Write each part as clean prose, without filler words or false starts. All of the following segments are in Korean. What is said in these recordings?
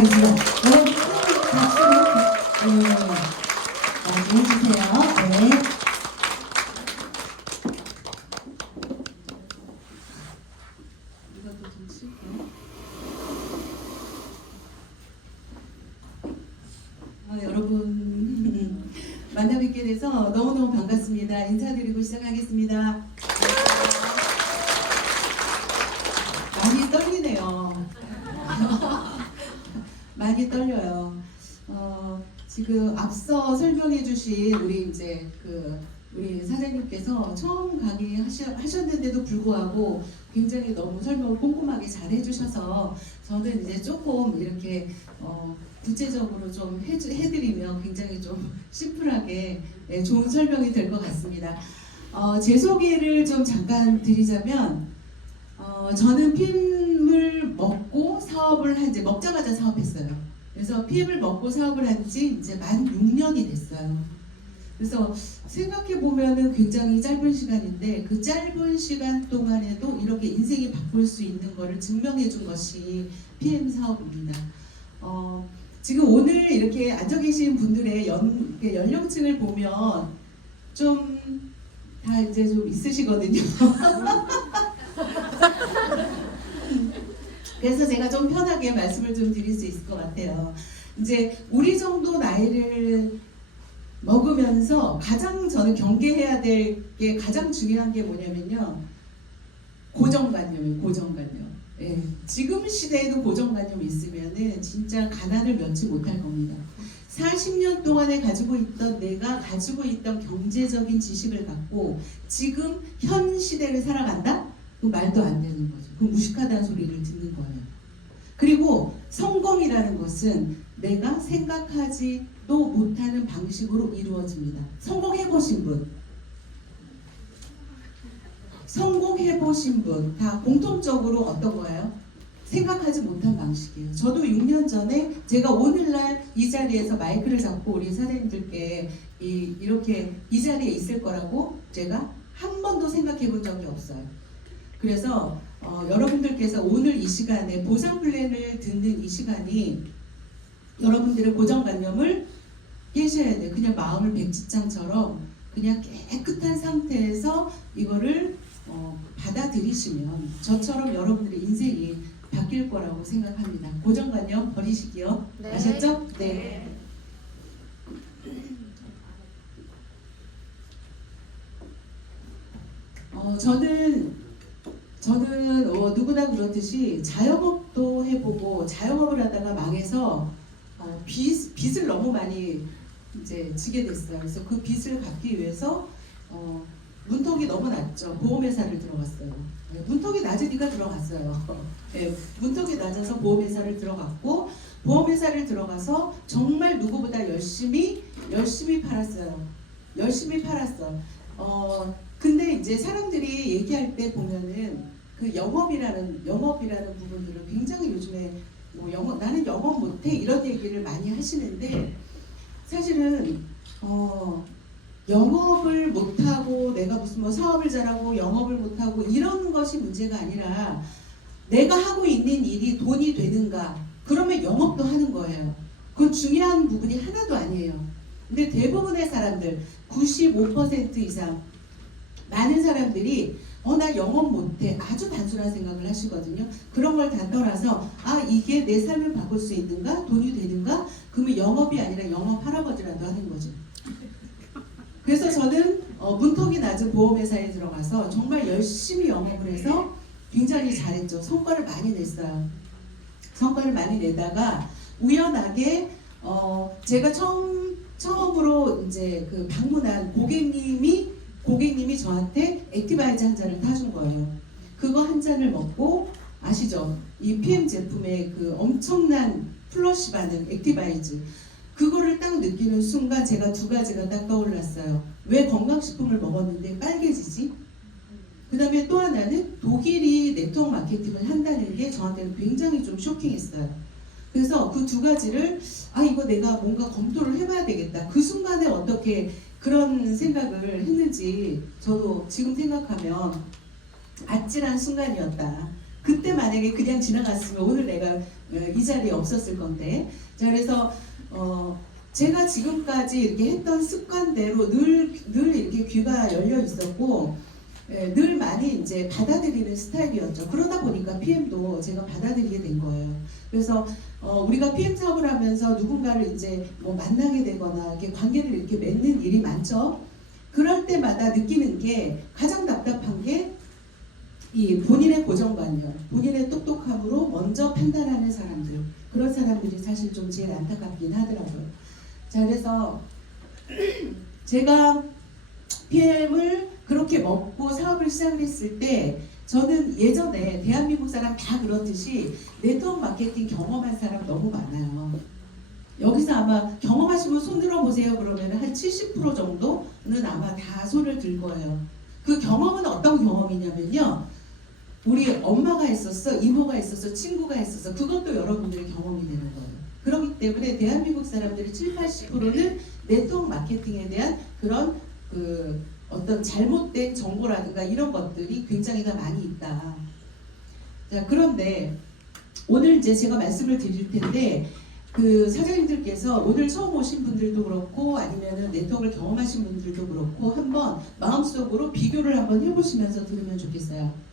부탁드리겠습니다. 여러분, 박수로 많이 해주세요. 네. 이것도 좀 칠게요. 여러분 만나 뵙게 돼서 너무너무 반갑습니다. 인사드리고 시작하겠습니다. 많이 떨리네요. 많이 떨려요. 지금 앞서 설명해 주신 우리 우리 사장님께서 처음 강의하셨는데도 불구하고 굉장히 너무 설명을 꼼꼼하게 잘 해주셔서 저는 이제 조금 이렇게 구체적으로 좀 해드리면 굉장히 좀 심플하게 좋은 설명이 될 것 같습니다. 제 소개를 좀 잠깐 드리자면 저는 PM을 먹고 사업을 이제 먹자마자 사업했어요. 그래서 PM을 먹고 사업을 한 지 이제 만 6년이 됐어요. 그래서 생각해 보면은 굉장히 짧은 시간인데 그 짧은 시간 동안에도 이렇게 인생이 바꿀 수 있는 것을 증명해 준 것이 PM 사업입니다. 지금 오늘 이렇게 앉아 계신 분들의 연령층을 보면 좀 다 이제 좀 있으시거든요. 그래서 제가 좀 편하게 말씀을 좀 드릴 수 있을 것 같아요. 이제 우리 정도 나이를 먹으면서 가장 저는 경계해야 될 게 가장 중요한 게 뭐냐면요. 고정관념이에요. 고정관념. 예, 지금 시대에도 고정관념이 있으면은 진짜 가난을 면치 못할 겁니다. 40년 동안에 내가 가지고 있던 경제적인 지식을 갖고 지금 현 시대를 살아간다? 그 말도 안 되는 거죠. 그 무식하다는 소리를 듣는 거예요. 그리고 성공이라는 것은 내가 생각하지도 못하는 방식으로 이루어집니다. 성공해보신 분 다 공통적으로 어떤 거예요? 생각하지 못한 방식이에요. 저도 6년 전에 제가 오늘날 이 자리에서 마이크를 잡고 우리 사장님들께 이렇게 이 자리에 있을 거라고 제가 한 번도 생각해 본 적이 없어요. 그래서 여러분들께서 오늘 이 시간에 보상 플랜을 듣는 이 시간이 여러분들의 고정관념을 깨셔야 돼요. 그냥 마음을 백지장처럼 그냥 깨끗한 상태에서 이거를 받아들이시면 저처럼 여러분들의 인생이 바뀔 거라고 생각합니다. 고정관념 버리시기요. 네. 아셨죠? 네. 저는 누구나 그렇듯이 자영업도 해보고 자영업을 하다가 망해서 빚을 너무 많이 이제 지게 됐어요. 그래서 그 빚을 갚기 위해서 문턱이 너무 낮죠. 보험회사를 들어갔어요. 네, 문턱이 낮으니까 들어갔어요. 네, 문턱이 낮아서 보험회사를 들어갔고 보험회사를 들어가서 정말 누구보다 열심히 팔았어요. 열심히 팔았어. 근데 이제 사람들이 얘기할 때 보면은 그 영업이라는 부분들은 굉장히 요즘에 나는 영업 못해 이런 얘기를 많이 하시는데 사실은 영업을 못하고 내가 무슨 사업을 잘하고 영업을 못하고 이런 것이 문제가 아니라 내가 하고 있는 일이 돈이 되는가 그러면 영업도 하는 거예요. 그건 중요한 부분이 하나도 아니에요. 근데 대부분의 사람들 95% 이상 많은 사람들이 나 영업 못해 아주 단순한 생각을 하시거든요. 그런 걸 다 떠나서 이게 내 삶을 바꿀 수 있는가 돈이 되는가 그러면 영업이 아니라 영업 할아버지라도 하는 거죠. 그래서 저는 문턱이 낮은 보험회사에 들어가서 정말 열심히 영업을 해서 굉장히 잘했죠. 성과를 많이 냈어요. 성과를 많이 내다가 우연하게 제가 처음으로 이제 그 방문한 고객님이 저한테 액티바이즈 한 잔을 타준 거예요. 그거 한 잔을 먹고 아시죠? 이 PM 제품의 그 엄청난 플러시 반응 액티바이즈 그거를 딱 느끼는 순간 제가 두 가지가 딱 떠올랐어요. 왜 건강식품을 먹었는데 빨개지지? 그 다음에 또 하나는 독일이 네트워크 마케팅을 한다는 게 저한테는 굉장히 좀 쇼킹했어요. 그래서 그 두 가지를 이거 내가 뭔가 검토를 해봐야 되겠다. 그 순간에 어떻게 그런 생각을 했는지 저도 지금 생각하면 아찔한 순간이었다. 그때 만약에 그냥 지나갔으면 오늘 내가 이 자리에 없었을 건데. 자, 그래서 제가 지금까지 이렇게 했던 습관대로 늘 이렇게 귀가 열려 있었고, 늘 많이 이제 받아들이는 스타일이었죠. 그러다 보니까 PM도 제가 받아들이게 된 거예요. 그래서 우리가 PM 사업을 하면서 누군가를 이제 뭐 만나게 되거나 이렇게 관계를 이렇게 맺는 일이 많죠. 그럴 때마다 느끼는 게 가장 답답한 게 이 본인의 고정관념, 본인의 똑똑함으로 먼저 판단하는 사람들, 그런 사람들이 사실 좀 제일 안타깝긴 하더라고요. 자, 그래서 제가 PM을 그렇게 먹고 사업을 시작을 했을 때 저는 예전에 대한민국 사람 다 그렇듯이 네트워크 마케팅 경험한 사람 너무 많아요. 여기서 아마 경험하신 분 손 들어보세요. 그러면 한 70% 정도는 아마 다 손을 들 거예요. 그 경험은 어떤 경험이냐면요. 우리 엄마가 있었어, 이모가 있었어, 친구가 있었어. 그것도 여러분들의 경험이 되는 거예요. 그렇기 때문에 대한민국 사람들의 70~80%는 네트워크 마케팅에 대한 그런 어떤 잘못된 정보라든가 이런 것들이 굉장히 다 많이 있다. 자, 그런데 오늘 이제 제가 말씀을 드릴 텐데 그 사장님들께서 오늘 처음 오신 분들도 그렇고 아니면은 네트워크를 경험하신 분들도 그렇고 한번 마음속으로 비교를 한번 해보시면서 들으면 좋겠어요.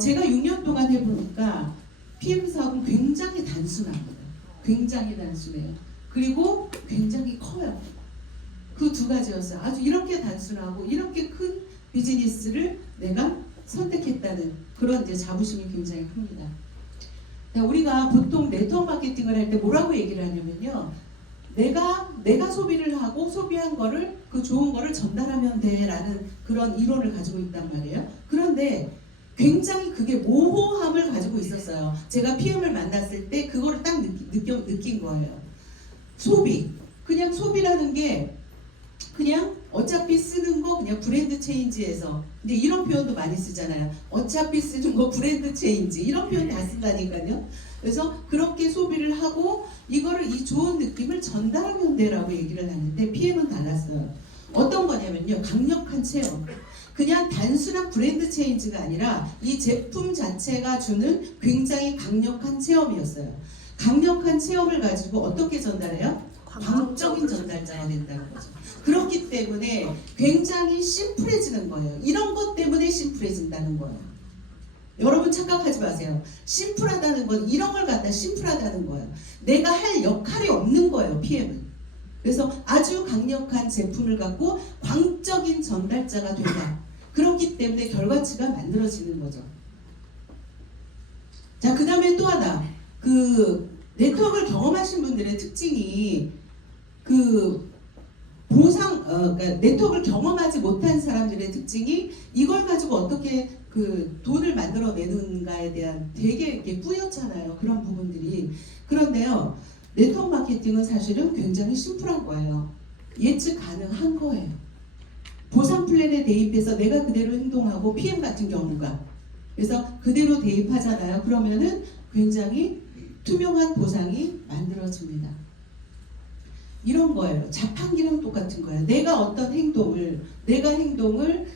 제가 6년 동안 해보니까 PM 사업은 굉장히 단순합니다. 굉장히 단순해요. 그리고 굉장히 커요. 그 두 가지였어요. 아주 이렇게 단순하고 이렇게 큰 비즈니스를 내가 선택했다는 그런 이제 자부심이 굉장히 큽니다. 우리가 보통 네트워크 마케팅을 할 때 뭐라고 얘기를 하냐면요. 내가 소비를 하고 소비한 거를 그 좋은 거를 전달하면 돼라는 그런 이론을 가지고 있단 말이에요. 그런데 굉장히 그게 모호함을 가지고 있었어요. 제가 PM을 만났을 때 그거를 딱 느낀 거예요. 소비. 그냥 소비라는 게 그냥 어차피 쓰는 거 그냥 브랜드 체인지에서 근데 이런 표현도 많이 쓰잖아요. 어차피 쓰는 거 브랜드 체인지 이런 표현 다 쓴다니까요. 그래서 그렇게 소비를 하고 이거를 이 좋은 느낌을 전달하면 돼라고 얘기를 하는데 PM은 달랐어요. 어떤 거냐면요. 강력한 체험. 그냥 단순한 브랜드 체인지가 아니라 이 제품 자체가 주는 굉장히 강력한 체험이었어요. 강력한 체험을 가지고 어떻게 전달해요? 광적인 전달자가 된다는 거죠. 그렇기 때문에 굉장히 심플해지는 거예요. 이런 것 때문에 심플해진다는 거예요. 여러분 착각하지 마세요. 심플하다는 건 이런 걸 갖다 심플하다는 거예요. 내가 할 역할이 없는 거예요. PM은. 그래서 아주 강력한 제품을 갖고 광적인 전달자가 된다. 그렇기 때문에 결과치가 만들어지는 거죠. 자, 그 다음에 또 하나. 그 네트워크를 경험하신 분들의 특징이 그러니까 네트워크를 경험하지 못한 사람들의 특징이 이걸 가지고 어떻게 그 돈을 만들어내는가에 대한 되게 이렇게 뿌옇잖아요. 그런 부분들이. 그런데요, 네트워크 마케팅은 사실은 굉장히 심플한 거예요. 예측 가능한 거예요. 보상 플랜에 대입해서 내가 그대로 행동하고 PM 같은 경우가 그래서 그대로 대입하잖아요. 그러면은 굉장히 투명한 보상이 만들어집니다. 이런 거예요. 자판기랑 똑같은 거예요. 내가 행동을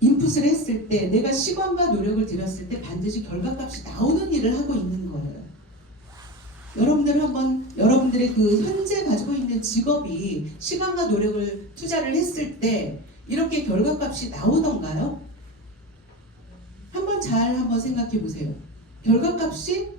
인풋을 했을 때 내가 시간과 노력을 들였을 때 반드시 결과값이 나오는 일을 하고 있는 거예요. 여러분들의 그 현재 가지고 있는 직업이 시간과 노력을 투자를 했을 때 이렇게 결과값이 나오던가요? 한번 생각해 보세요. 결과값이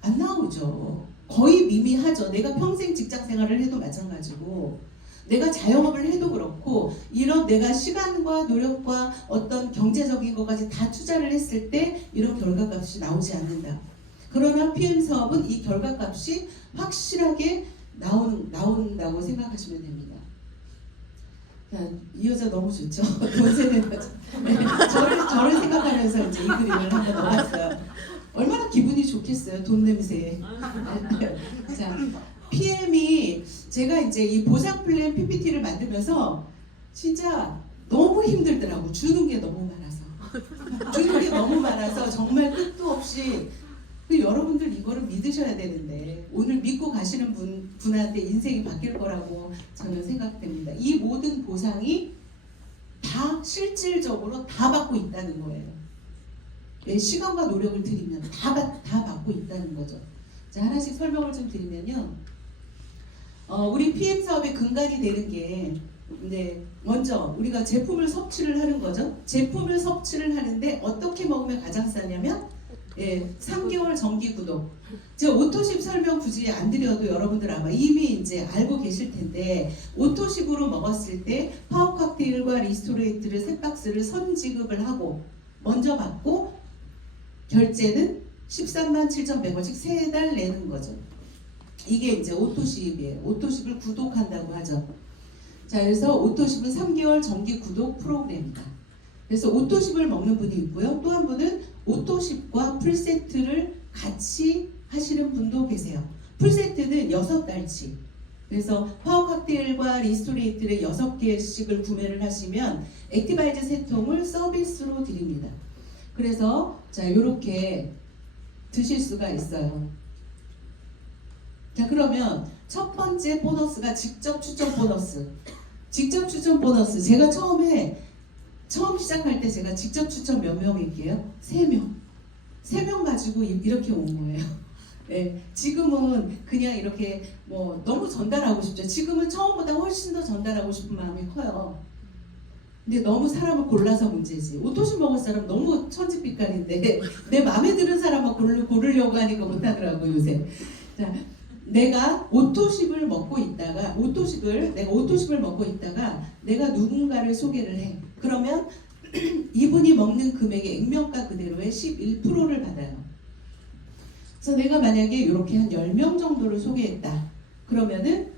안 나오죠. 거의 미미하죠. 내가 평생 직장 생활을 해도 마찬가지고 내가 자영업을 해도 그렇고 이런 내가 시간과 노력과 어떤 경제적인 것까지 다 투자를 했을 때 이런 결과값이 나오지 않는다. 그러나 PM 사업은 이 결과값이 확실하게 나온다고 생각하시면 됩니다. 자, 이 여자 너무 좋죠? 돈 세는 여자. 네, 저를 생각하면서 이제 이 그림을 한번 넣어봤어요. 얼마나 기분이 좋겠어요, 돈 냄새에. 자, PM이 제가 이제 이 보상 플랜 PPT를 만들면서 진짜 너무 힘들더라고. 주는 게 너무 많아서 정말 끝도 없이 여러분들 이거를 믿으셔야 되는데 오늘 믿고 가시는 분한테 인생이 바뀔 거라고 저는 생각됩니다. 이 모든 보상이 다 실질적으로 다 받고 있다는 거예요. 내 시간과 노력을 들이면 다 받고 있다는 거죠. 자, 하나씩 설명을 좀 드리면요. 우리 PM 사업의 근간이 되는 게 먼저 우리가 제품을 섭취를 하는 거죠. 제품을 섭취를 하는데 어떻게 먹으면 가장 싸냐면 3개월 정기 구독. 제가 오토십 설명 굳이 안 드려도 여러분들 아마 이미 이제 알고 계실 텐데, 오토십으로 먹었을 때 파워 칵테일과 리스토레이트를 3박스를 선지급을 하고 먼저 받고 결제는 13만 7,100원씩 3달 내는 거죠. 이게 이제 오토십이에요. 오토십을 구독한다고 하죠. 자, 그래서 오토십은 3개월 정기 구독 프로그램입니다. 그래서 오토십을 먹는 분이 있고요. 또 한 분은 오토십과 풀세트를 같이 하시는 분도 계세요. 풀세트는 6달치. 그래서 파워 칵테일과 리스토레이트를 6개씩을 구매를 하시면 액티바이즈 3통을 서비스로 드립니다. 그래서 자, 이렇게 드실 수가 있어요. 자, 그러면 첫 번째 보너스가 직접 추천 보너스. 직접 추천 보너스. 제가 처음 시작할 때 제가 직접 추천 몇 명일게요? 3명. 3명 가지고 이렇게 온 거예요. 네, 지금은 그냥 이렇게 뭐 너무 전달하고 싶죠. 지금은 처음보다 훨씬 더 전달하고 싶은 마음이 커요. 근데 너무 사람을 골라서 문제지. 오토십 먹을 사람 너무 천지빛깔인데 내 마음에 드는 사람만 고르려고 하니까 못하더라고요, 요새. 자, 내가 오토십을 먹고 있다가 내가 누군가를 소개를 해. 그러면 이분이 먹는 금액의 액면가 그대로의 11%를 받아요. 그래서 내가 만약에 이렇게 한 10명 정도를 소개했다. 그러면은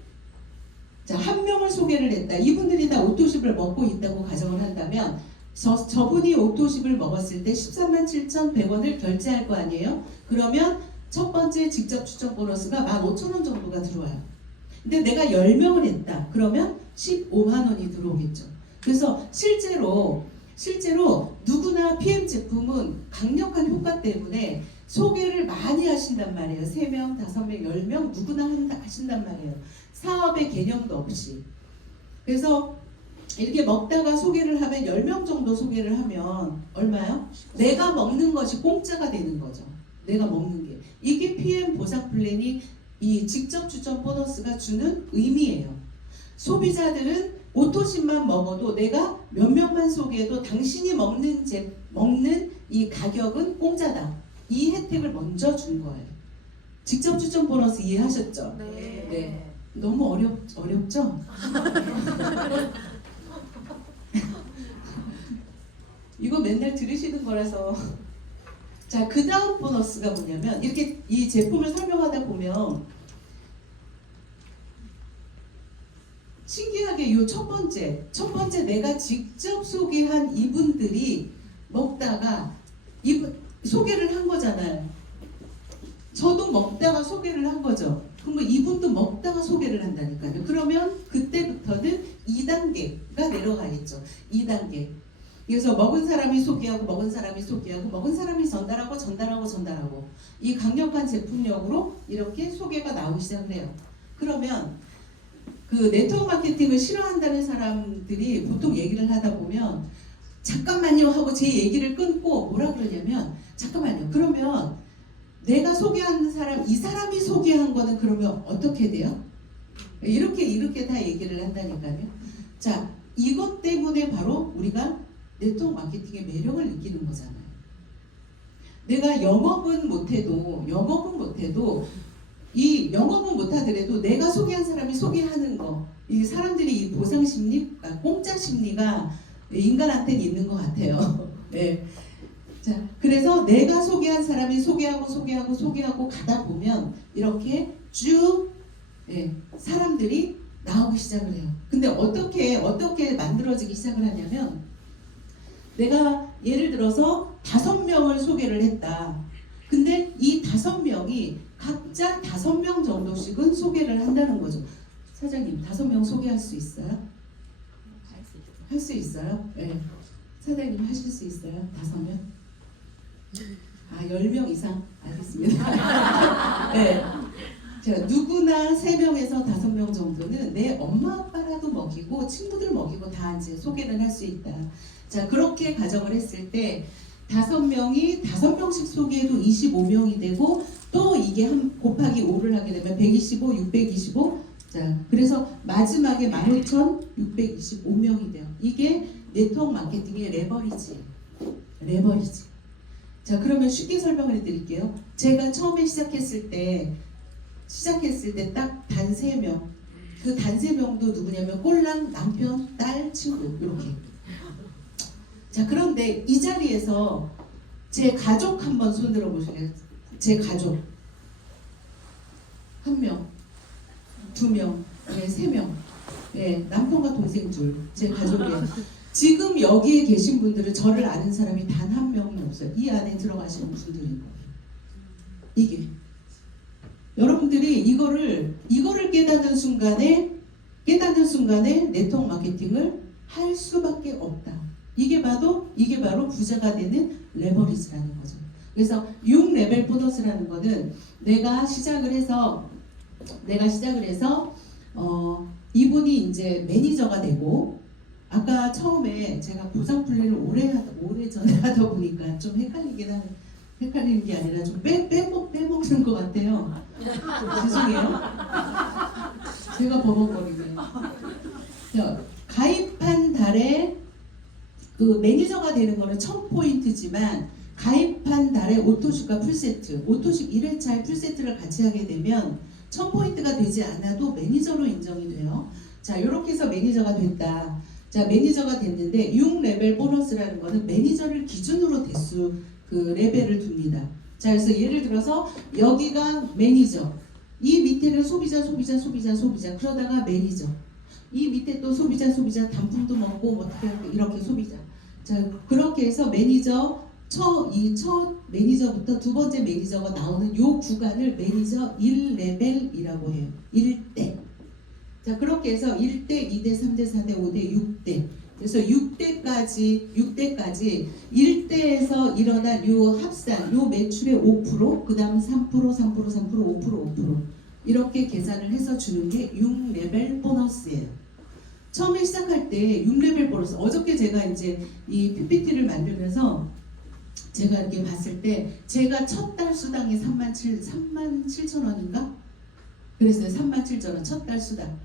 자, 한 명을 소개를 했다. 이분들이 다 오토십을 먹고 있다고 가정을 한다면 저분이 오토십을 먹었을 때 13만 7,100원을 결제할 거 아니에요? 그러면 첫 번째 직접 추천 보너스가 15,000원 정도가 들어와요. 근데 내가 10명을 했다. 그러면 15만 원이 들어오겠죠. 그래서 실제로 누구나 PM 제품은 강력한 효과 때문에 소개를 많이 하신단 말이에요. 3명, 5명, 10명 누구나 하신단 말이에요. 사업의 개념도 없이. 그래서 이렇게 먹다가 소개를 하면 10명 정도 소개를 하면 얼마요? 내가 먹는 것이 공짜가 되는 거죠. 내가 먹는 게. 이게 PM 보상 플랜이 이 직접 추천 보너스가 주는 의미예요. 소비자들은 오토십만 먹어도 내가 몇 명만 소개해도 당신이 먹는 이 가격은 공짜다. 이 혜택을 먼저 준 거예요. 직접 추천 보너스 이해하셨죠? 네. 네. 너무 어렵죠? 이거 맨날 들으시는 거라서. 자, 그 다음 보너스가 뭐냐면 이렇게 이 제품을 설명하다 보면 신기하게 이 첫 번째 내가 직접 소개한 이분들이 먹다가 소개를 한 거잖아요. 저도 먹다가 소개를 한 거죠. 그러면 이분도 먹다가 소개를 한다니까요. 그러면 그때부터는 2단계가 내려가겠죠. 2단계. 그래서 먹은 사람이 소개하고 먹은 사람이 소개하고 먹은 사람이 전달하고 이 강력한 제품력으로 이렇게 소개가 나오기 시작을 해요. 그러면 그 네트워크 마케팅을 싫어한다는 사람들이 보통 얘기를 하다 보면 잠깐만요 하고 제 얘기를 끊고 뭐라 그러냐면 잠깐만요. 그러면 내가 소개하는 사람, 이 사람이 소개한 거는 그러면 어떻게 돼요? 이렇게 다 얘기를 한다니까요. 자, 이것 때문에 바로 우리가 네트워크 마케팅의 매력을 느끼는 거잖아요. 내가 영업은 못해도 이 영업은 못하더라도 내가 소개한 사람이 소개하는 거, 이 사람들이 이 보상 심리, 공짜 심리가 인간한테는 있는 것 같아요. 네. 자, 그래서 내가 소개한 사람이 소개하고 가다 보면 이렇게 쭉 사람들이 나오기 시작을 해요. 근데 어떻게 만들어지기 시작을 하냐면 내가 예를 들어서 5명을 소개를 했다. 근데 이 5명이 각자 5명 정도씩은 소개를 한다는 거죠. 사장님, 5명 소개할 수 있어요? 할 수 있어요? 네. 사장님 하실 수 있어요? 5명? 10명 이상? 알겠습니다. 네. 자, 누구나 3명에서 5명 정도는 내 엄마 아빠라도 먹이고 친구들 먹이고 다 이제 소개를 할 수 있다. 자, 그렇게 가정을 했을 때 5명이 5명씩 소개해도 25명이 되고 또 이게 곱하기 5를 하게 되면 125, 625. 자, 그래서 마지막에 15,625명이 돼요. 이게 네트워크 마케팅의 레버리지. 자, 그러면 쉽게 설명을 해드릴게요. 제가 처음에 시작했을 때 딱 단 3명. 그 단 3명도 누구냐면 꼴랑 남편, 딸, 친구 이렇게. 자, 그런데 이 자리에서 제 가족 한번 손들어 보실래요? 제 가족 1명, 2명, 네, 3명. 네, 남편과 동생 둘. 제 가족이에요. 지금 여기에 계신 분들은 저를 아는 사람이 단 1명이 없어요. 이 안에 들어가시는 분들이고. 이게 여러분들이 이거를 깨닫는 순간에 네트워크 마케팅을 할 수밖에 없다. 이게 바로 부자가 되는 레버리지라는 거죠. 그래서 6레벨 보너스라는 거는 내가 시작을 해서 이분이 이제 매니저가 되고, 아까 처음에 제가 보상 플랜을 오래 전에 하다 보니까 좀 헷갈리는 게 아니라 좀 빼먹는 것 같아요. 죄송해요. 제가 버벅거리네요. 가입한 달에 그 매니저가 되는 거는 1000포인트지만 가입한 달에 오토식과 풀세트, 오토식 1회차에 풀세트를 같이 하게 되면 1000포인트가 되지 않아도 매니저로 인정이 돼요. 자, 이렇게 해서 매니저가 됐다. 자, 매니저가 됐는데 6레벨 보너스라는 거는 매니저를 기준으로 대수 그 레벨을 둡니다. 자, 그래서 예를 들어서 여기가 매니저, 이 밑에는 소비자 그러다가 매니저, 이 밑에 또 소비자 단품도 먹고 어떻게 이렇게 소비자. 자, 그렇게 해서 매니저 첫 매니저부터 두 번째 매니저가 나오는 요 구간을 매니저 1레벨이라고 해요. 1대. 자, 그렇게 해서 1대, 2대, 3대, 4대, 5대, 6대. 그래서 6대까지 1대에서 일어난 요 합산, 요 매출의 5%, 그 다음 3%, 5% 이렇게 계산을 해서 주는 게 6레벨 보너스예요. 처음에 시작할 때 6레벨 보너스, 어저께 제가 이제 이 PPT를 만들면서 제가 이렇게 봤을 때 제가 첫 달 수당이 37,000원인가? 그랬어요. 37,000원 첫 달 수당.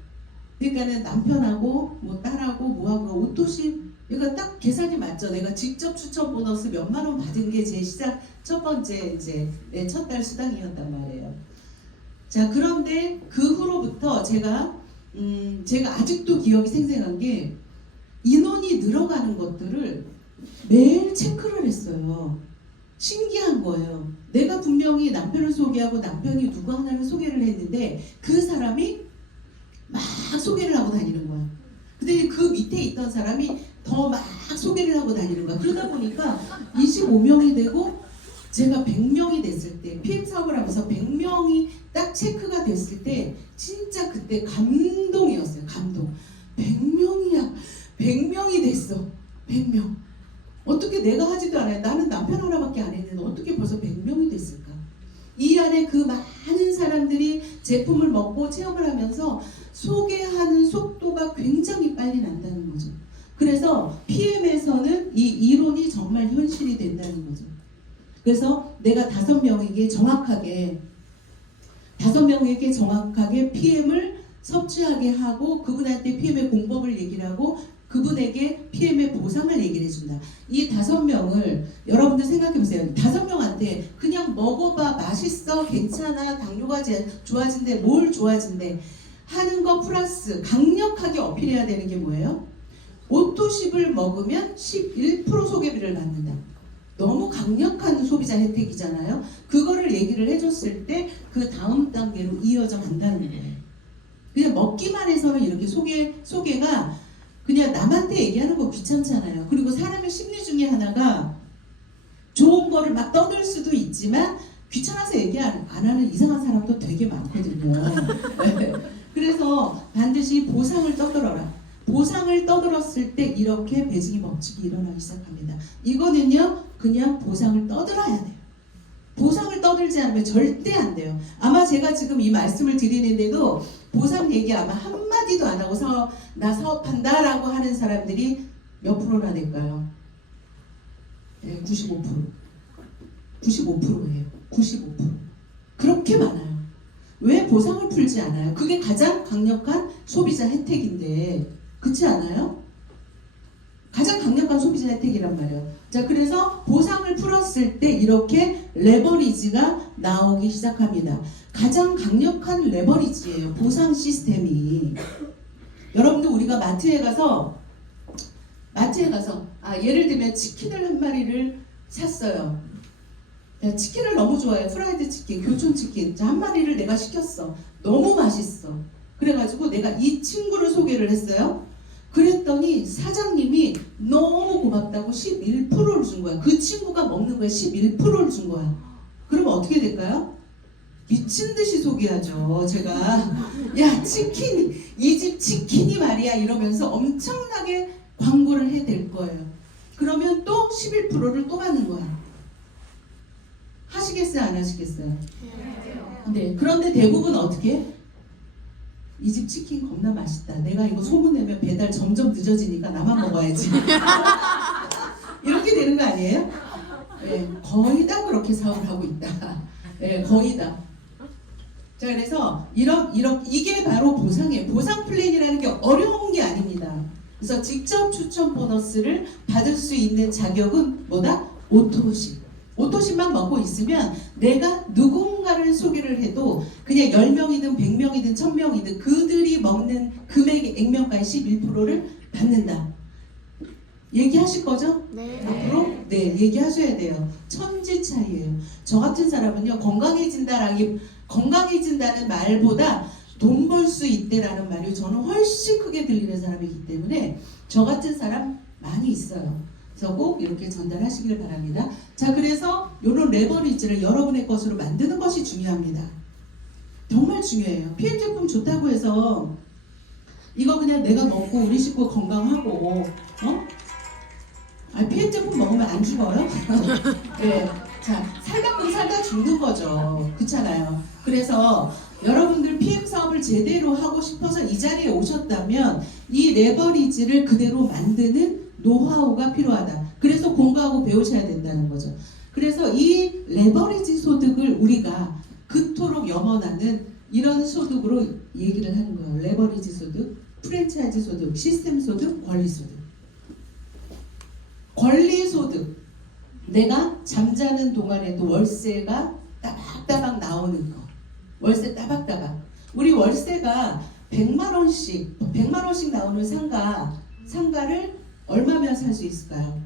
그러니까는 남편하고 뭐 딸하고 뭐하고 오토십, 이거 딱 계산이 맞죠. 내가 직접 추천 보너스 몇만 원 받은 게 제 시작 첫 번째 이제 내 첫 달 수당이었단 말이에요. 자, 그런데 그 후로부터 제가 아직도 기억이 생생한 게 인원이 늘어가는 것들을 매일 체크를 했어요. 신기한 거예요. 내가 분명히 남편을 소개하고 남편이 누구 하나를 소개를 했는데 그 사람이 막 소개를 하고 다니는 거야. 근데 그 밑에 있던 사람이 더 막 소개를 하고 다니는 거야. 그러다 보니까 25명이 되고 제가 100명이 됐을 때, PM 사업을 하면서 100명이 딱 체크가 됐을 때 진짜 그때 감동이었어요. 감동. 100명이야. 100명이 됐어. 100명. 어떻게 내가 하지도 않아요. 나는 남편 하나밖에 안 했는데 어떻게 벌써 100명이 됐을까? 이 안에 그 많은 사람들이 제품을 먹고 체험을 하면서 소개하는 속도가 굉장히 빨리 난다는 거죠. 그래서 PM에서는 이 이론이 정말 현실이 된다는 거죠. 그래서 내가 5명에게 정확하게 PM을 섭취하게 하고 그분한테 PM의 공법을 얘기를 하고 그분에게 PM의 보상을 얘기를 해준다. 이 5명을 여러분들 생각해보세요. 5명한테 그냥 먹어봐, 맛있어, 괜찮아, 당뇨가 좋아진대, 뭘 좋아진대 하는 거 플러스 강력하게 어필해야 되는 게 뭐예요? 오토십을 먹으면 11% 소개비를 받는다. 너무 강력한 소비자 혜택이잖아요. 그거를 얘기를 해줬을 때 그 다음 단계로 이어져 간다는 거예요. 그냥 먹기만 해서는 이렇게 소개가 그냥 남한테 얘기하는 거 귀찮잖아요. 그리고 사람의 심리 중에 하나가 좋은 거를 막 떠들 수도 있지만 귀찮아서 얘기 안 하는 이상한 사람도 되게 많거든요. 그래서 반드시 보상을 떠들어라. 보상을 떠들었을 때 이렇게 배증이 법칙이 일어나기 시작합니다. 이거는요, 그냥 보상을 떠들어야 돼요. 보상을 떠들지 않으면 절대 안 돼요. 아마 제가 지금 이 말씀을 드리는데도 보상 얘기 아마 한마디도 안 하고 나 사업한다 라고 하는 사람들이 몇 프로나 될까요? 네, 95%. 95%예요. 95%. 그렇게 많아요. 왜 보상을 풀지 않아요? 그게 가장 강력한 소비자 혜택인데, 그렇지 않아요? 가장 강력한 소비자 혜택이란 말이에요. 자, 그래서 보상을 풀었을 때 이렇게 레버리지가 나오기 시작합니다. 가장 강력한 레버리지예요. 보상 시스템이. 여러분들 우리가 마트에 가서 예를 들면 치킨을 한 마리를 샀어요. 야, 치킨을 너무 좋아해. 프라이드 치킨, 교촌 치킨. 자, 한 마리를 내가 시켰어. 너무 맛있어. 그래가지고 내가 이 친구를 소개를 했어요. 그랬더니 사장님이 너무 고맙다고 11%를 준 거야. 그 친구가 먹는 거에 11%를 준 거야. 그러면 어떻게 될까요? 미친 듯이 소개하죠. 제가 야, 치킨, 이 집 치킨이 말이야 이러면서 엄청나게 광고를 해댈 거예요. 그러면 또 11%를 또 받는 거야. 하시겠어요? 안 하시겠어요? 네. 그런데 대부분 어떻게? 이 집 치킨 겁나 맛있다. 내가 이거 소문내면 배달 점점 늦어지니까 나만 먹어야지. 이렇게 되는 거 아니에요? 네, 거의 다 그렇게 사업을 하고 있다. 네, 거의 다. 자, 그래서 이게 바로 보상이에요. 보상 플랜이라는 게 어려운 게 아닙니다. 그래서 직접 추천 보너스를 받을 수 있는 자격은 뭐다? 오토십. 오토십만 먹고 있으면 내가 누군가를 소개를 해도 그냥 10명이든 100명이든 1000명이든 그들이 먹는 금액의 액면가의 11%를 받는다. 얘기하실 거죠? 네. 앞으로? 네, 얘기하셔야 돼요. 천지 차이예요. 저 같은 사람은요, 건강해진다는 말보다 돈 벌 수 있대라는 말이 저는 훨씬 크게 들리는 사람이기 때문에 저 같은 사람 많이 있어요. 그래서 꼭 이렇게 전달하시길 바랍니다. 자, 그래서 이런 레버리지를 여러분의 것으로 만드는 것이 중요합니다. 정말 중요해요. PM 제품 좋다고 해서 이거 그냥 내가 먹고 우리 식구 건강하고 PM 제품 먹으면 안 죽어요? 네. 자, 살다 죽는 거죠. 그렇잖아요. 그래서 여러분들 PM 사업을 제대로 하고 싶어서 이 자리에 오셨다면 이 레버리지를 그대로 만드는 노하우가 필요하다. 그래서 공부하고 배우셔야 된다는 거죠. 그래서 이 레버리지 소득을 우리가 그토록 염원하는 이런 소득으로 얘기를 하는 거예요. 레버리지 소득, 프랜차이즈 소득, 시스템 소득, 권리 소득. 권리 소득. 내가 잠자는 동안에도 월세가 따박따박 나오는 거. 월세 따박따박. 우리 월세가 100만 원씩 나오는 상가를 얼마면 살 수 있을까요?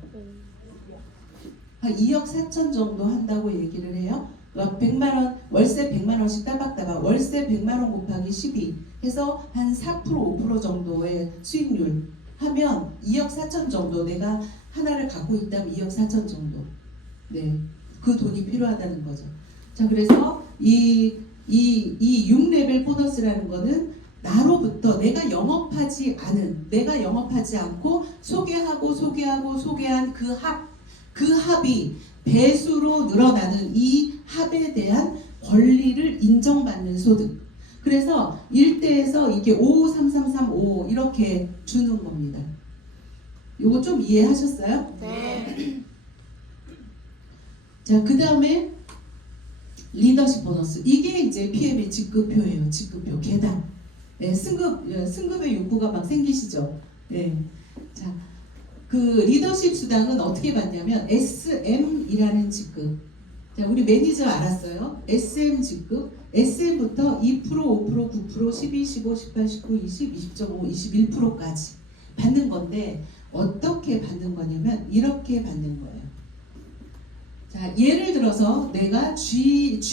한 2억 4천 정도 한다고 얘기를 해요. 100만 원, 월세 100만 원씩 따박따박. 월세 100만 원 곱하기 12 해서 한 4% 5% 정도의 수익률 하면 2억 4천 정도, 내가 하나를 갖고 있다면 2억 4천 정도. 네, 그 돈이 필요하다는 거죠. 자, 그래서 이 6레벨 보너스라는 거는 나로부터 내가 영업하지 않고 소개한 그 합이 배수로 늘어나는 이 합에 대한 권리를 인정받는 소득. 그래서 1대에서 이게 553335 이렇게 주는 겁니다. 요거 좀 이해하셨어요? 네. 자, 그 다음에 리더십 보너스. 이게 이제 PM의 직급표예요. 직급표, 계단. 네, 승급의 욕구가 막 생기시죠? 네. 자, 그 리더십 수당은 어떻게 받냐면 SM이라는 직급. 자, 우리 매니저 알았어요? SM 직급. SM부터 2%, 5%, 9%, 12, 15, 18, 19, 20, 20.5, 21%까지 받는 건데 어떻게 받는 거냐면 이렇게 받는 거예요. 자, 예를 들어서 내가 GP라는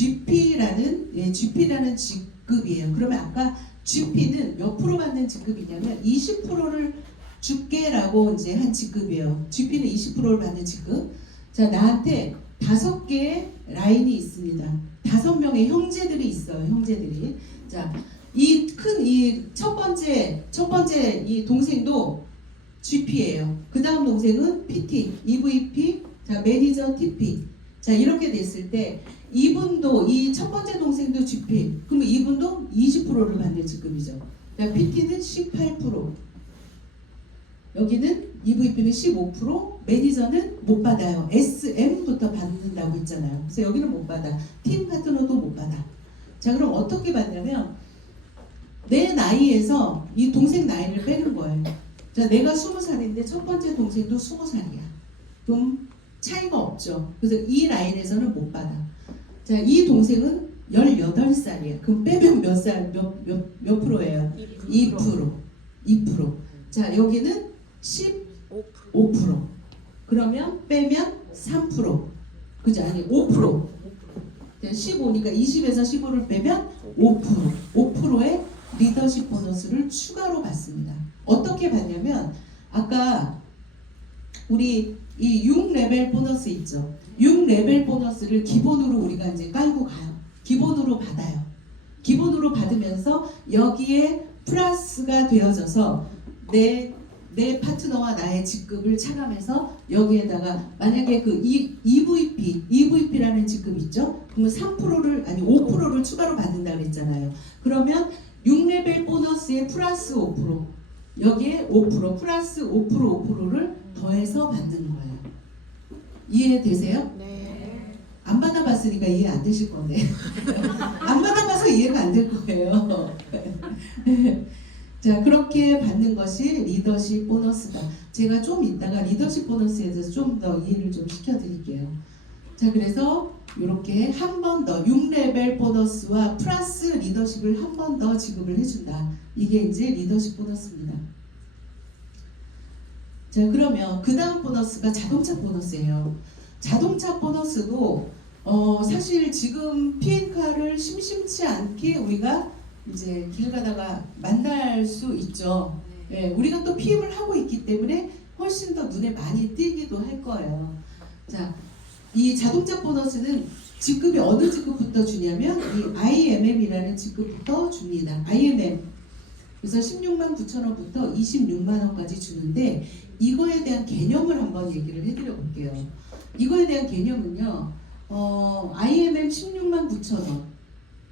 직급이에요. 그러면 아까 GP는 몇 프로 받는 직급이냐면 20%를 줄게라고 이제 한 직급이에요. GP는 20%를 받는 직급. 자, 나한테 5개의 라인이 있습니다. 5명의 형제들이 있어요. 형제들이. 자, 첫 번째 이 동생도 GP예요. 그 다음 동생은 PT, EVP, 자, 매니저 TP. 자, 이렇게 됐을 때 이분도 이 첫 번째 동생도 GP. 그러면 이분도 20%를 받는 직급이죠. 그러니까 PT는 18%. 여기는 EVP는 15%, 매니저는 못 받아요. SM부터 받는다고 했잖아요. 그래서 여기는 못 받아. 팀 파트너도 못 받아. 자, 그럼 어떻게 받냐면 내 나이에서 이 동생 나이를 빼는 거예요. 자, 내가 20살인데 첫 번째 동생도 20살이야. 그럼 차이가 없죠. 그래서 이 라인에서는 못 받아. 자, 이 동생은 18살이야. 그럼 빼면 몇 살, 몇 프로예요? 2%. 2%. 자, 여기는 15%. 그러면 빼면 3%. 그죠? 아니, 5%. 15니까 20에서 15를 빼면 5%. 5%의 리더십 보너스를 추가로 받습니다. 어떻게 받냐면 아까 우리 이 6레벨 보너스 있죠. 6레벨 보너스를 기본으로 우리가 이제 깔고 가요. 기본으로 받아요. 기본으로 받으면서 여기에 플러스가 되어져서 내 파트너와 나의 직급을 차감해서 여기에다가 만약에 그 EVP라는 직급 있죠? 그러면 3%를 아니 5%를 추가로 받는다 그랬잖아요. 그러면 6레벨 보너스에 플러스 5% 여기에 5% 플러스 5%를 더해서 받는 거예요. 이해되세요? 네. 안 받아봤으니까 이해 안 되실 거네. 안 받아봐서 이해가 안 될 거예요. 자, 그렇게 받는 것이 리더십 보너스다. 제가 좀 이따가 리더십 보너스에 대해서 좀 더 이해를 좀 시켜드릴게요. 자, 그래서 이렇게 한 번 더 6레벨 보너스와 플러스 리더십을 한 번 더 지급을 해준다. 이게 이제 리더십 보너스입니다. 자, 그러면 그 다음 보너스가 자동차 보너스예요. 자동차 보너스도 사실 지금 PM카를 심심치 않게 우리가 이제 길 가다가 만날 수 있죠. 예, 우리가 또 PM을 하고 있기 때문에 훨씬 더 눈에 많이 띄기도 할 거예요. 자, 이 자동차 보너스는 직급이 어느 직급부터 주냐면 이 IMM이라는 직급부터 줍니다. IMM. 그래서 16만 9천 원부터 26만 원까지 주는데 이거에 대한 개념을 한번 얘기를 해드려 볼게요. 이거에 대한 개념은요. IMM 16만 9천 원.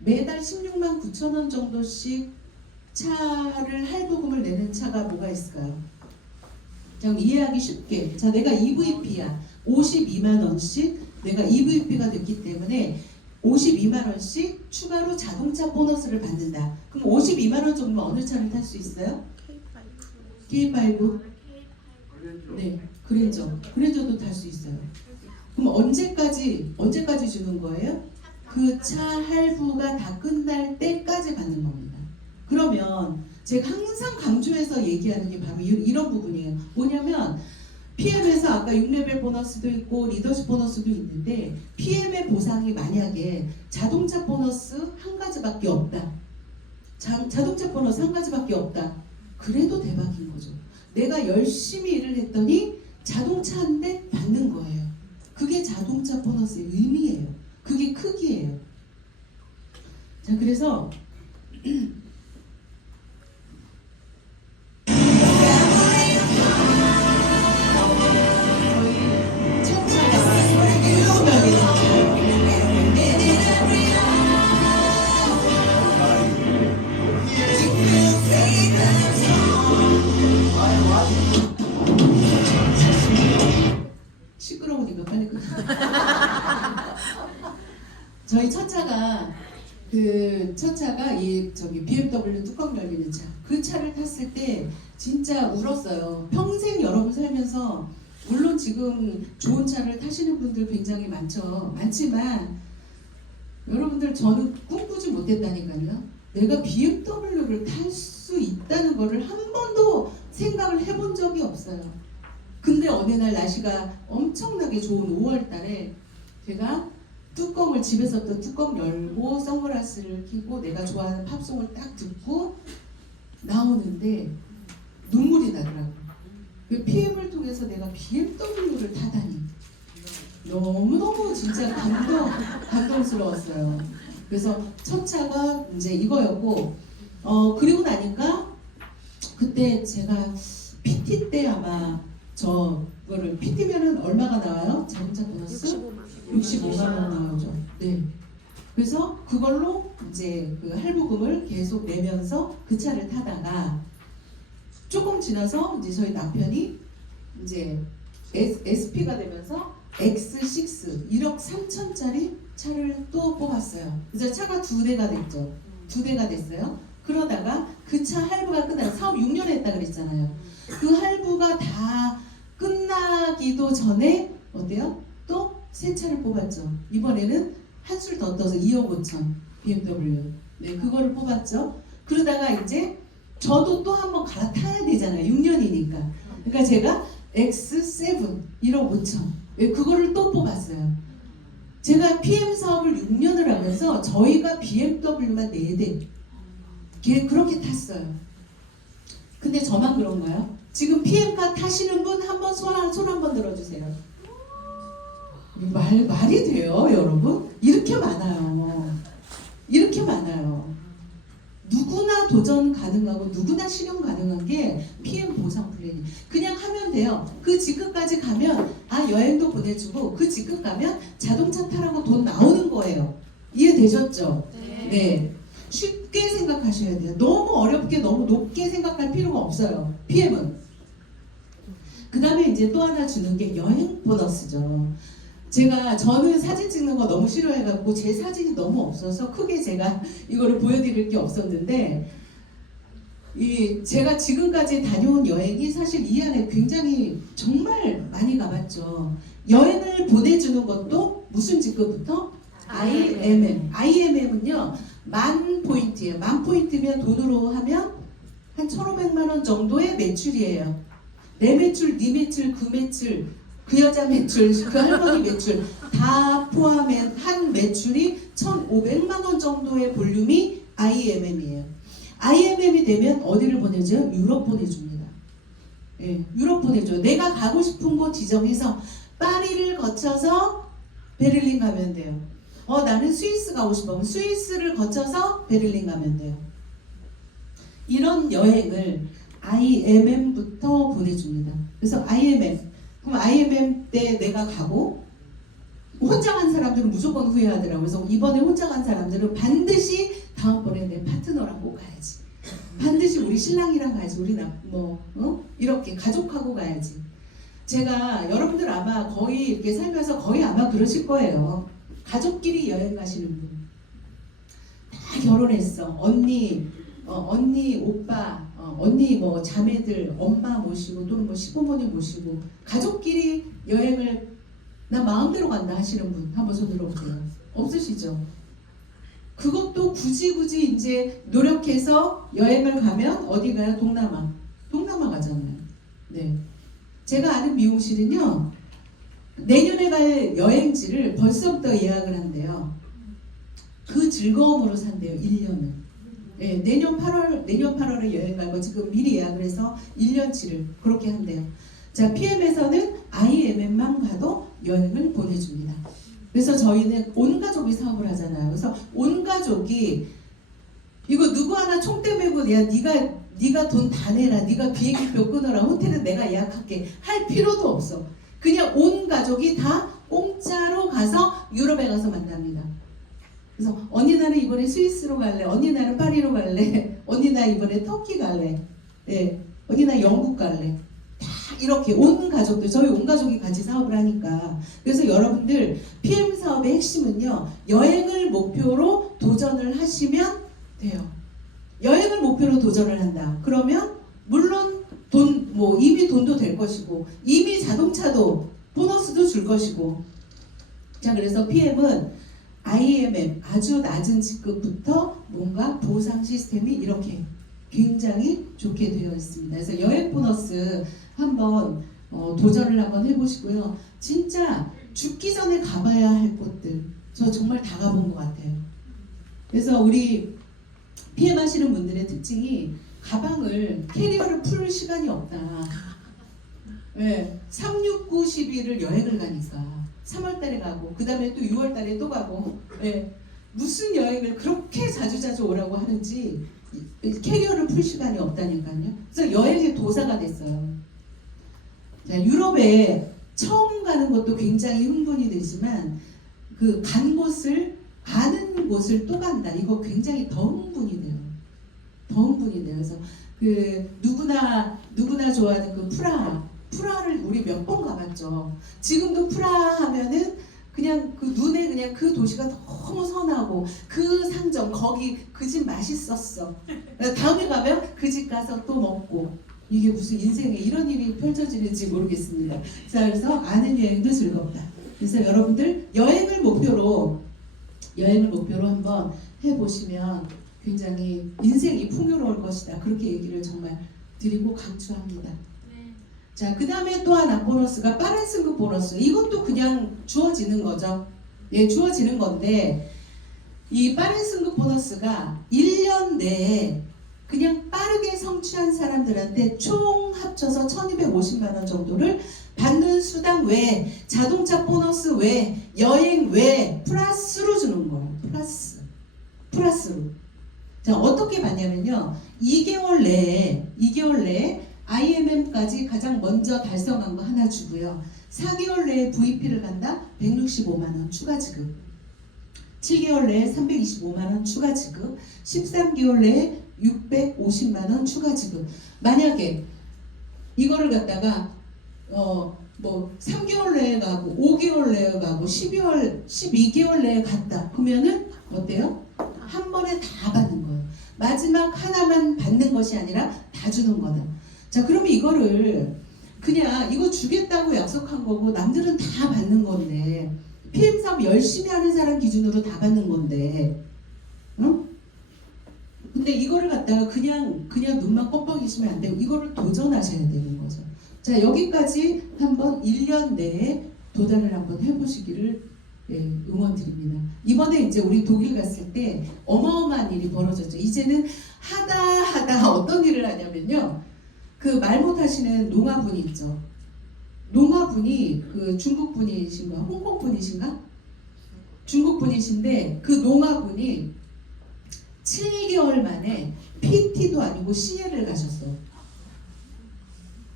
매달 16만 9천 원 정도씩 차를 할부금을 내는 차가 뭐가 있을까요? 자, 이해하기 쉽게. 자, 내가 EVP야. 52만 원씩 내가 EVP가 됐기 때문에 52만 원씩 추가로 자동차 보너스를 받는다. 그럼 52만 원 정도면 어느 차를 탈 수 있어요? K5. 네, 그랜저도 탈 수 있어요. 그럼 언제까지 주는 거예요? 그 차 할부가 다 끝날 때까지 받는 겁니다. 그러면 제가 항상 강조해서 얘기하는 게 바로 이런 부분이에요. 뭐냐면 PM에서 아까 6레벨 보너스도 있고 리더십 보너스도 있는데 PM의 보상이 만약에 자동차 보너스 한 가지밖에 없다. 자동차 보너스 한 가지밖에 없다. 그래도 대박인 거죠. 내가 열심히 일을 했더니 자동차 한 대 받는 거예요. 그게 자동차 보너스의 의미예요. 그게 크기예요. 자, 그래서 시끄러우니까 빨리 끊어. 저희 첫 차가 이 BMW 뚜껑 열리는 차. 그 차를 탔을 때 진짜 울었어요. 평생 여러분 살면서 물론 지금 좋은 차를 타시는 분들 굉장히 많지만 여러분들 저는 꿈꾸지 못했다니까요. 내가 BMW를 탈 수 있다는 거를 한 번도 생각을 해본 적이 없어요. 근데 어느 날 날씨가 엄청나게 좋은 5월 달에 제가 집에서 또 뚜껑 열고 선글라스를 끼고 내가 좋아하는 팝송을 딱 듣고 나오는데 눈물이 나더라고요. 그 PM을 통해서 내가 BMW를 타다니 너무너무 진짜 감동스러웠어요. 그래서 첫 차가 이제 이거였고 그리고 나니까 그때 제가 PT 때 아마 저거를 PT면은 얼마가 나와요? 자동차 보너스? 65만 원 나오죠. 네. 그래서 그걸로 이제 그 할부금을 계속 내면서 그 차를 타다가 조금 지나서 이제 저희 남편이 이제 SP가 되면서 X6 1억 3천짜리 차를 또 뽑았어요. 그래서 차가 2대가 됐죠. 2대가 됐어요. 그러다가 그 차 할부가 끝나서 사업 6년 했다 그랬잖아요. 그 할부가 다 끝나기도 전에 어때요? 또 새 차를 뽑았죠. 이번에는 한술 더 떠서 2억 5천 BMW. 네, 그거를 뽑았죠. 그러다가 이제 저도 또 한번 갈아타야 되잖아요. 6년이니까. 그러니까 제가 X7 1억 5천. 네, 그거를 또 뽑았어요. 제가 PM 사업을 6년을 하면서 저희가 BMW만 4대 그렇게 탔어요. 근데 저만 그런가요? 지금 PM카 타시는 분 한번 손 한번 들어주세요. 말이 돼요, 여러분? 이렇게 많아요. 이렇게 많아요. 누구나 도전 가능하고 누구나 실현 가능한 게 PM 보상 플랜이. 그냥 하면 돼요. 그 직급까지 가면 여행도 보내주고 그 직급 가면 자동차 타라고 돈 나오는 거예요. 이해되셨죠? 네. 쉽게 생각하셔야 돼요. 너무 어렵게 너무 높게 생각할 필요가 없어요. PM은. 그 다음에 이제 또 하나 주는 게 여행 보너스죠. 저는 사진 찍는 거 너무 싫어해갖고 제 사진이 너무 없어서 크게 제가 이거를 보여드릴 게 없었는데 제가 지금까지 다녀온 여행이 사실 이 안에 굉장히 정말 많이 가봤죠. 여행을 보내주는 것도 무슨 직급부터? IMM. IMM은요 10,000포인트예요. 10,000포인트면 돈으로 하면 한 1,500만 원 정도의 매출이에요. 내 매출, 네 매출, 그 매출, 그 여자 매출, 그 할머니 매출 다 포함한 한 매출이 1,500만 원 정도의 볼륨이 IMM이에요. IMM이 되면 어디를 보내줘요? 유럽 보내줍니다. 예, 유럽 보내줘요. 내가 가고 싶은 곳 지정해서 파리를 거쳐서 베를린 가면 돼요. 나는 스위스 가고 싶어. 스위스를 거쳐서 베를린 가면 돼요. 이런 여행을 IMM부터 보내줍니다. 그래서 IMM. 그럼 IMM 때 내가 가고 혼자 간 사람들은 무조건 후회하더라고요. 그래서 이번에 혼자 간 사람들은 반드시 다음번에 내 파트너랑 꼭 가야지. 반드시 우리 신랑이랑 가야지. 우리 이렇게 가족하고 가야지. 제가 여러분들 아마 거의 이렇게 살면서 거의 아마 그러실 거예요. 가족끼리 여행 가시는 분. 다 결혼했어. 언니, 오빠, 언니 자매들 엄마 모시고 또는 시부모님 모시고 가족끼리 여행을 나 마음대로 간다 하시는 분 한번 손 들어보세요. 없으시죠? 그것도 굳이 이제 노력해서 여행을 가면 어디 가요? 동남아 가잖아요. 네. 제가 아는 미용실은요 내년에 갈 여행지를 벌써부터 예약을 한대요. 그 즐거움으로 산대요. 1년을. 네, 내년 8월에 여행 가고 지금 미리 예약을 해서 1년치를 그렇게 한대요. 자, PM에서는 IMM만 가도 여행을 보내줍니다. 그래서 저희는 온 가족이 사업을 하잖아요. 그래서 온 가족이 이거 누구 하나 총대 메고 네가 돈 다 내라, 네가 비행기표 끊어라, 호텔은 내가 예약할게 할 필요도 없어. 그냥 온 가족이 다 공짜로 가서 유럽에 가서 만납니다. 그래서 언니 나는 이번에 스위스로 갈래, 언니 나는 파리로 갈래, 언니 나 이번에 터키 갈래, 네, 언니 나 영국 갈래. 다 이렇게 온 가족들, 저희 온 가족이 같이 사업을 하니까. 그래서 여러분들 PM 사업의 핵심은요 여행을 목표로 도전을 하시면 돼요. 여행을 목표로 도전을 한다. 그러면 물론 이미 돈도 될 것이고 이미 자동차도 보너스도 줄 것이고. 자, 그래서 PM은 IMM 아주 낮은 직급부터 뭔가 보상 시스템이 이렇게 굉장히 좋게 되어 있습니다. 그래서 여행 보너스 한번 도전을 한번 해보시고요. 진짜 죽기 전에 가봐야 할 곳들 저 정말 다 가본 것 같아요. 그래서 우리 PM 하시는 분들의 특징이 가방을 캐리어를 풀 시간이 없다. 네, 3, 6, 9, 11을 여행을 가니까 3월달에 가고 그 다음에 또 6월달에 또 가고. 네, 무슨 여행을 그렇게 자주 오라고 하는지 캐리어를 풀 시간이 없다니까요. 그래서 여행의 도사가 됐어요. 자, 유럽에 처음 가는 것도 굉장히 흥분이 되지만 그 간 곳을 가는 곳을 또 간다. 이거 굉장히 더 흥분이 돼요. 더 흥분이 돼요. 그래서 그 누구나 좋아하는 그 프라하를 우리 몇 번 가봤죠. 지금도 프라하 하면은 그냥 그 눈에 그냥 그 도시가 너무 선하고 그 상점 거기 그 집 맛있었어. 다음에 가면 그 집 가서 또 먹고 이게 무슨 인생에 이런 일이 펼쳐지는지 모르겠습니다. 자, 그래서 아는 여행도 즐겁다. 그래서 여러분들 여행을 목표로 한번 해보시면 굉장히 인생이 풍요로울 것이다. 그렇게 얘기를 정말 드리고 강추합니다. 자, 그 다음에 또 하나 보너스가 빠른 승급 보너스. 이것도 그냥 주어지는 거죠. 예, 주어지는 건데 이 빠른 승급 보너스가 1년 내에 그냥 빠르게 성취한 사람들한테 총 합쳐서 1250만 원 정도를 받는 수당 외에 자동차 보너스 외에 여행 외에 플러스로 주는 거예요. 플러스로. 자, 어떻게 받냐면요. 2개월 내에 IMM까지 가장 먼저 달성한 거 하나 주고요. 4개월 내에 VP를 간다? 165만 원 추가 지급. 7개월 내에 325만 원 추가 지급. 13개월 내에 650만 원 추가 지급. 만약에 이거를 갖다가 뭐 3개월 내에 가고 5개월 내에 가고 12개월 내에 갔다. 그러면은 어때요? 한 번에 다 받는 거예요. 마지막 하나만 받는 것이 아니라 다 주는 거다. 자, 그러면 이거를 그냥 이거 주겠다고 약속한 거고 남들은 다 받는 건데 PM 사업 열심히 하는 사람 기준으로 다 받는 건데, 응? 근데 이거를 갖다가 그냥 눈만 껌뻑이시면 안 되고 이거를 도전하셔야 되는 거죠. 자, 여기까지 한번 1년 내에 도전을 한번 해보시기를 응원드립니다. 이번에 이제 우리 독일 갔을 때 어마어마한 일이 벌어졌죠. 이제는 하다 어떤 일을 하냐면요. 그 말 못하시는 농아분이 있죠. 농아분이 그 중국 분이신가, 홍콩 분이신가? 중국 분이신데 그 농아분이 7개월 만에 PT도 아니고 CL을 가셨어.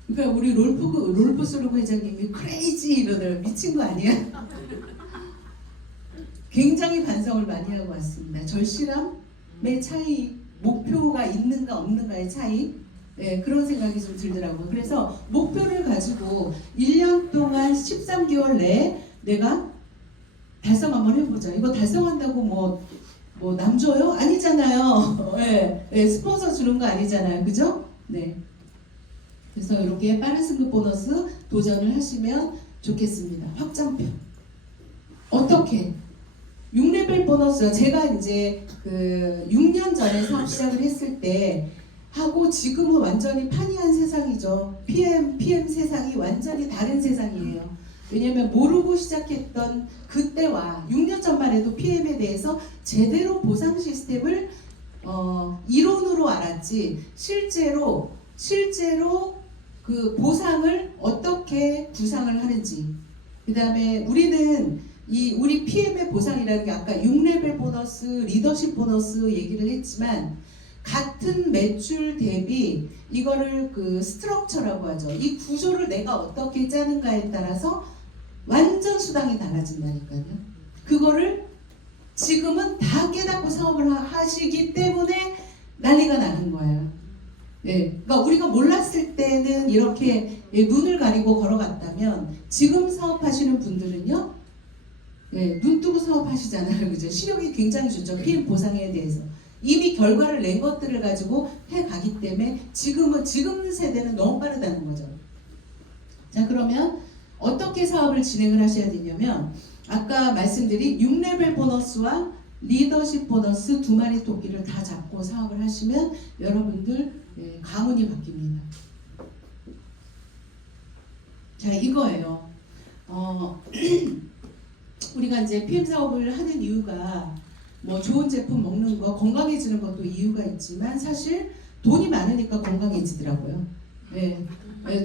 그러니까 우리 롤프스루그 회장님이 크레이지 이러더라고요. 미친 거 아니야? 굉장히 반성을 많이 하고 왔습니다. 절실함의 차이, 목표가 있는가 없는가의 차이, 그런 생각이 좀 들더라고요. 그래서 목표를 가지고 1년 동안 13개월 내에 내가 달성 한번 해보자. 이거 달성한다고 뭐 남 줘요? 아니잖아요. 스폰서 주는 거 아니잖아요. 그죠? 네. 그래서 이렇게 빠른 승급 보너스 도전을 하시면 좋겠습니다. 확장표. 어떻게? 6레벨 보너스가 제가 이제 그 6년 전에 사업 시작을 했을 때 하고 지금은 완전히 판이한 세상이죠. PM 세상이 완전히 다른 세상이에요. 왜냐하면 모르고 시작했던 그때와 6년 전만 해도 PM에 대해서 제대로 보상 시스템을 이론으로 알았지 실제로 그 보상을 어떻게 구상을 하는지, 그 다음에 우리는 우리 PM의 보상이라는 게 아까 6레벨 보너스, 리더십 보너스 얘기를 했지만 같은 매출 대비 이거를 그 스트럭처라고 하죠. 이 구조를 내가 어떻게 짜는가에 따라서 완전 수당이 달라진다니까요. 그거를 지금은 다 깨닫고 사업을 하시기 때문에 난리가 나는 거예요. 그러니까 우리가 몰랐을 때는 이렇게 눈을 가리고 걸어갔다면 지금 사업하시는 분들은요, 눈 뜨고 사업하시잖아요. 그죠? 시력이 굉장히 좋죠. PM 보상에 대해서. 이미 결과를 낸 것들을 가지고 해가기 때문에 지금 세대는 너무 빠르다는 거죠. 자, 그러면 어떻게 사업을 진행을 하셔야 되냐면 아까 말씀드린 6레벨 보너스와 리더십 보너스 두 마리 토끼를 다 잡고 사업을 하시면 여러분들 가문이 바뀝니다. 자, 이거예요. 우리가 이제 PM 사업을 하는 이유가 뭐 좋은 제품 먹는 거, 건강해지는 것도 이유가 있지만 사실 돈이 많으니까 건강해지더라고요.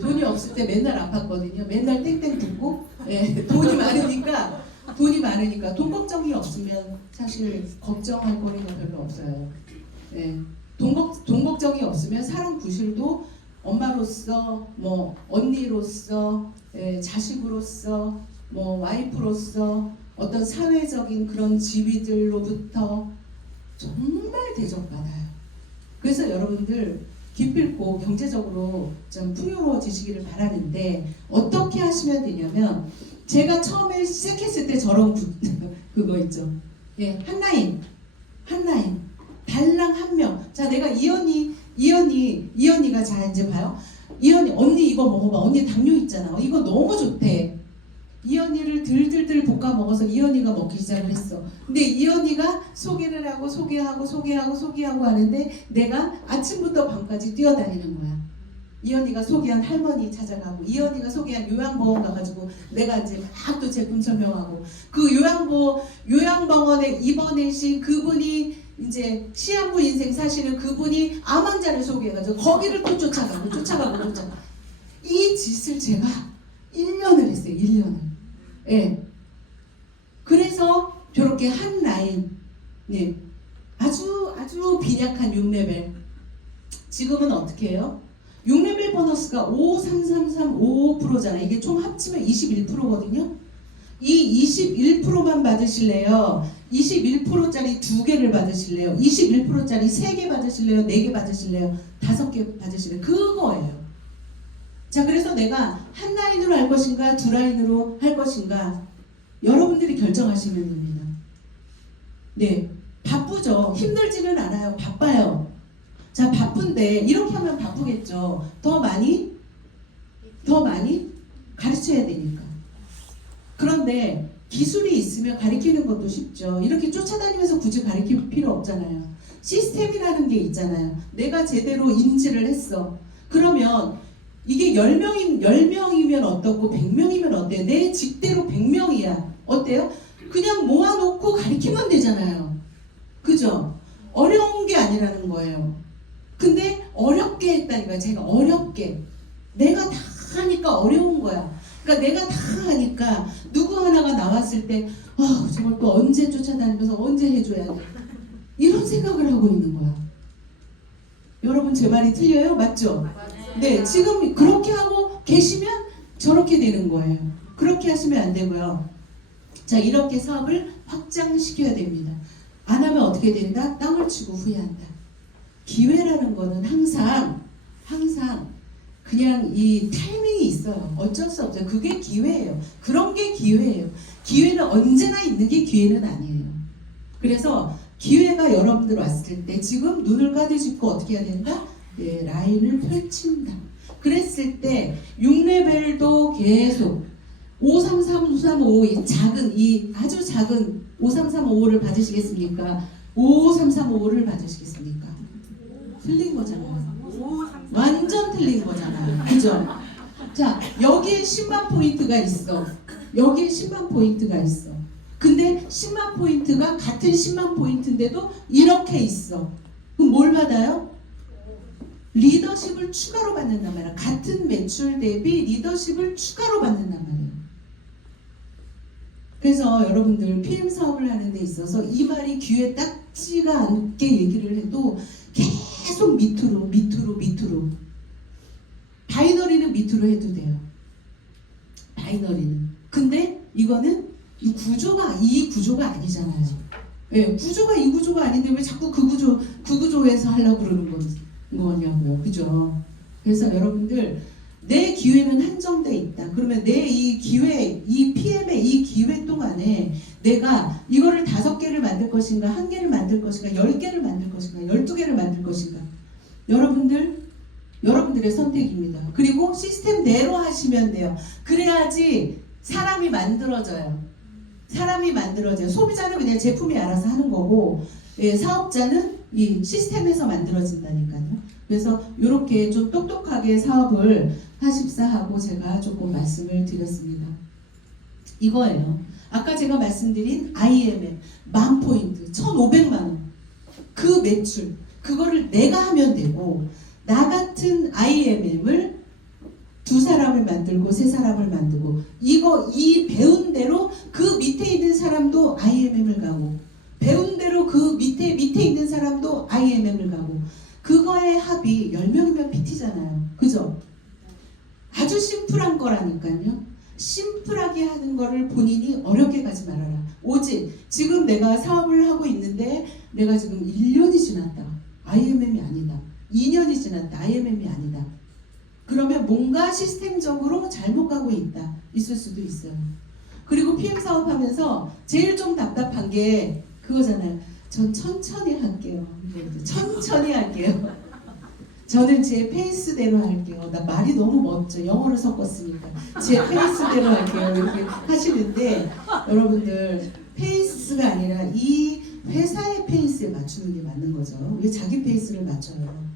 돈이 없을 때 맨날 아팠거든요. 맨날 땡땡 붓고 돈이 많으니까 돈 걱정이 없으면 사실 걱정할 거리가 별로 없어요. 돈 걱정이 없으면 사람 구실도 엄마로서, 뭐 언니로서, 자식으로서, 뭐 와이프로서, 어떤 사회적인 그런 지위들로부터 정말 대접받아요. 그래서 여러분들 기필코 경제적으로 좀 풍요로워지시기를 바라는데 어떻게 하시면 되냐면 제가 처음에 시작했을 때 저런 그거 있죠. 예, 한 라인 달랑 한 명. 자, 내가 이언니가 자 이제 봐요. 이언니 언니 이거 먹어봐. 언니 당뇨 있잖아. 이거 너무 좋대. 이언니를 들들들 볶아 먹어서 이언니가 먹기 시작을 했어. 근데 이언니가 소개를 하고 소개하고 하는데 내가 아침부터 밤까지 뛰어다니는 거야. 이언니가 소개한 할머니 찾아가고 이언니가 소개한 요양병원 가가지고 내가 이제 막 또 제품 설명하고 그 요양병원에 입원하신 그분이 이제 시한부 인생 사시는 그분이 암 환자를 소개해가지고 거기를 또 쫓아가고 이 짓을 제가 1년을 했어요. 1년을. 예. 그래서 저렇게 한 라인, 네, 아주 빈약한 6레벨. 지금은 어떻게 해요? 6레벨 보너스가 53335%잖아. 이게 총 합치면 21%거든요. 이 21%만 받으실래요? 21%짜리 2개를 받으실래요? 21%짜리 3개 받으실래요? 4개 받으실래요? 5개 받으실래요? 그거예요. 자, 그래서 내가 한 라인으로 할 것인가, 2라인으로 할 것인가, 여러분들이 결정하시면 됩니다. 네, 바쁘죠. 힘들지는 않아요. 바빠요. 자, 바쁜데 이렇게 하면 바쁘겠죠. 더 많이 가르쳐야 되니까. 그런데 기술이 있으면 가르치는 것도 쉽죠. 이렇게 쫓아다니면서 굳이 가르칠 필요 없잖아요. 시스템이라는 게 있잖아요. 내가 제대로 인지를 했어. 그러면 이게 10명이면 어떻고 100명이면 어때요? 내 직대로 100명이야. 어때요? 그냥 모아놓고 가르치면 되잖아요. 그죠? 어려운 게 아니라는 거예요. 근데 어렵게 했다니까요. 제가 어렵게. 내가 다 하니까 어려운 거야. 그러니까 내가 다 하니까 누구 하나가 나왔을 때 저걸 또 언제 쫓아다니면서 언제 해줘야 돼. 이런 생각을 하고 있는 거야. 여러분 제 말이 틀려요? 맞죠? 네, 지금 그렇게 하고 계시면 저렇게 되는 거예요. 그렇게 하시면 안 되고요. 자, 이렇게 사업을 확장시켜야 됩니다. 안 하면 어떻게 된다? 땅을 치고 후회한다. 기회라는 거는 항상 그냥 이 타이밍이 있어요. 어쩔 수 없어요. 그게 기회예요. 그런 게 기회예요. 기회는 언제나 있는 게 기회는 아니에요. 그래서 기회가 여러분들 왔을 때 지금 눈을 가득 어떻게 해야 된다? 예, 라인을 펼친다. 그랬을 때 6레벨도 계속 5335 아주 작은 5335를 받으시겠습니까? 53355를 받으시겠습니까? 틀린 거잖아요. 완전 틀린 거잖아요. 그죠? 자, 여기에 10만 포인트가 있어. 여기에 10만 포인트가 있어. 근데 10만 포인트가 같은 10만 포인트인데도 이렇게 있어. 그럼 뭘 받아요? 리더십을 추가로 받는단 말이야. 같은 매출 대비 리더십을 추가로 받는단 말이에요. 그래서 여러분들 PM 사업을 하는 데 있어서 이 말이 귀에 딱지가 않게 얘기를 해도 계속 밑으로 바이너리는 밑으로 해도 돼요. 바이너리는. 근데 이거는 이 구조가 아니잖아요. 예, 구조가 이 구조가 아닌데 왜 자꾸 그 구조에서 하려고 그러는 거냐고요. 그죠? 그래서 여러분들 내 기회는 한정돼 있다. 그러면 내 이 기회, 이 PM의 이 기회 동안에 내가 이거를 5개를 만들 것인가, 1개를 만들 것인가, 10개를 만들 것인가, 12개를 만들 것인가. 여러분들의 선택입니다. 그리고 시스템대로 하시면 돼요. 그래야지 사람이 만들어져요. 소비자는 그냥 제품이 알아서 하는 거고, 예, 사업자는 이 시스템에서 만들어진다니까요. 그래서 이렇게 좀 똑똑하게 사업을 하십사 하고 제가 조금 말씀을 드렸습니다. 이거예요. 아까 제가 말씀드린 IMM 10,000포인트 1,500만원 그 매출 그거를 내가 하면 되고, 나 같은 IMM을 2사람을 만들고 3사람을 만들고 이 배운 대로 그 밑에 있는 사람도 IMM을 가고, 배운 대로 그 밑에 있는 사람도 IMM을 가고, 그거의 합이 10명이면 PT잖아요. 그죠? 아주 심플한 거라니까요. 심플하게 하는 거를 본인이 어렵게 가지 말아라. 오직 지금 내가 사업을 하고 있는데 내가 지금 1년이 지났다. IMM이 아니다. 2년이 지났다. IMM이 아니다. 그러면 뭔가 시스템적으로 잘못 가고 있다. 있을 수도 있어요. 그리고 PM 사업하면서 제일 좀 답답한 게 그거잖아요. 전 천천히 할게요. 천천히 할게요. 저는 제 페이스대로 할게요. 나 말이 너무 멋져. 영어를 섞었으니까. 제 페이스대로 할게요. 이렇게 하시는데 여러분들 페이스가 아니라 이 회사의 페이스에 맞추는 게 맞는 거죠. 왜 자기 페이스를 맞춰요?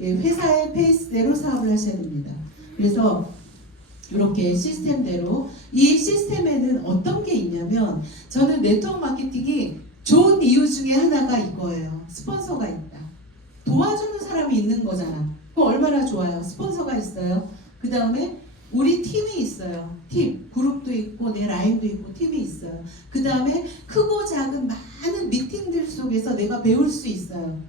예, 회사의 페이스대로 사업을 하셔야 됩니다. 그래서 이렇게 시스템대로 이 시스템에는 어떤 게 있냐면 저는 네트워크 마케팅이 좋은 이유 중에 하나가 이거예요. 스폰서가 있다. 도와주는 사람이 있는 거잖아. 그거 얼마나 좋아요. 스폰서가 있어요. 그 다음에 우리 팀이 있어요. 팀, 그룹도 있고 내 라인도 있고 팀이 있어요. 그 다음에 크고 작은 많은 미팅들 속에서 내가 배울 수 있어요.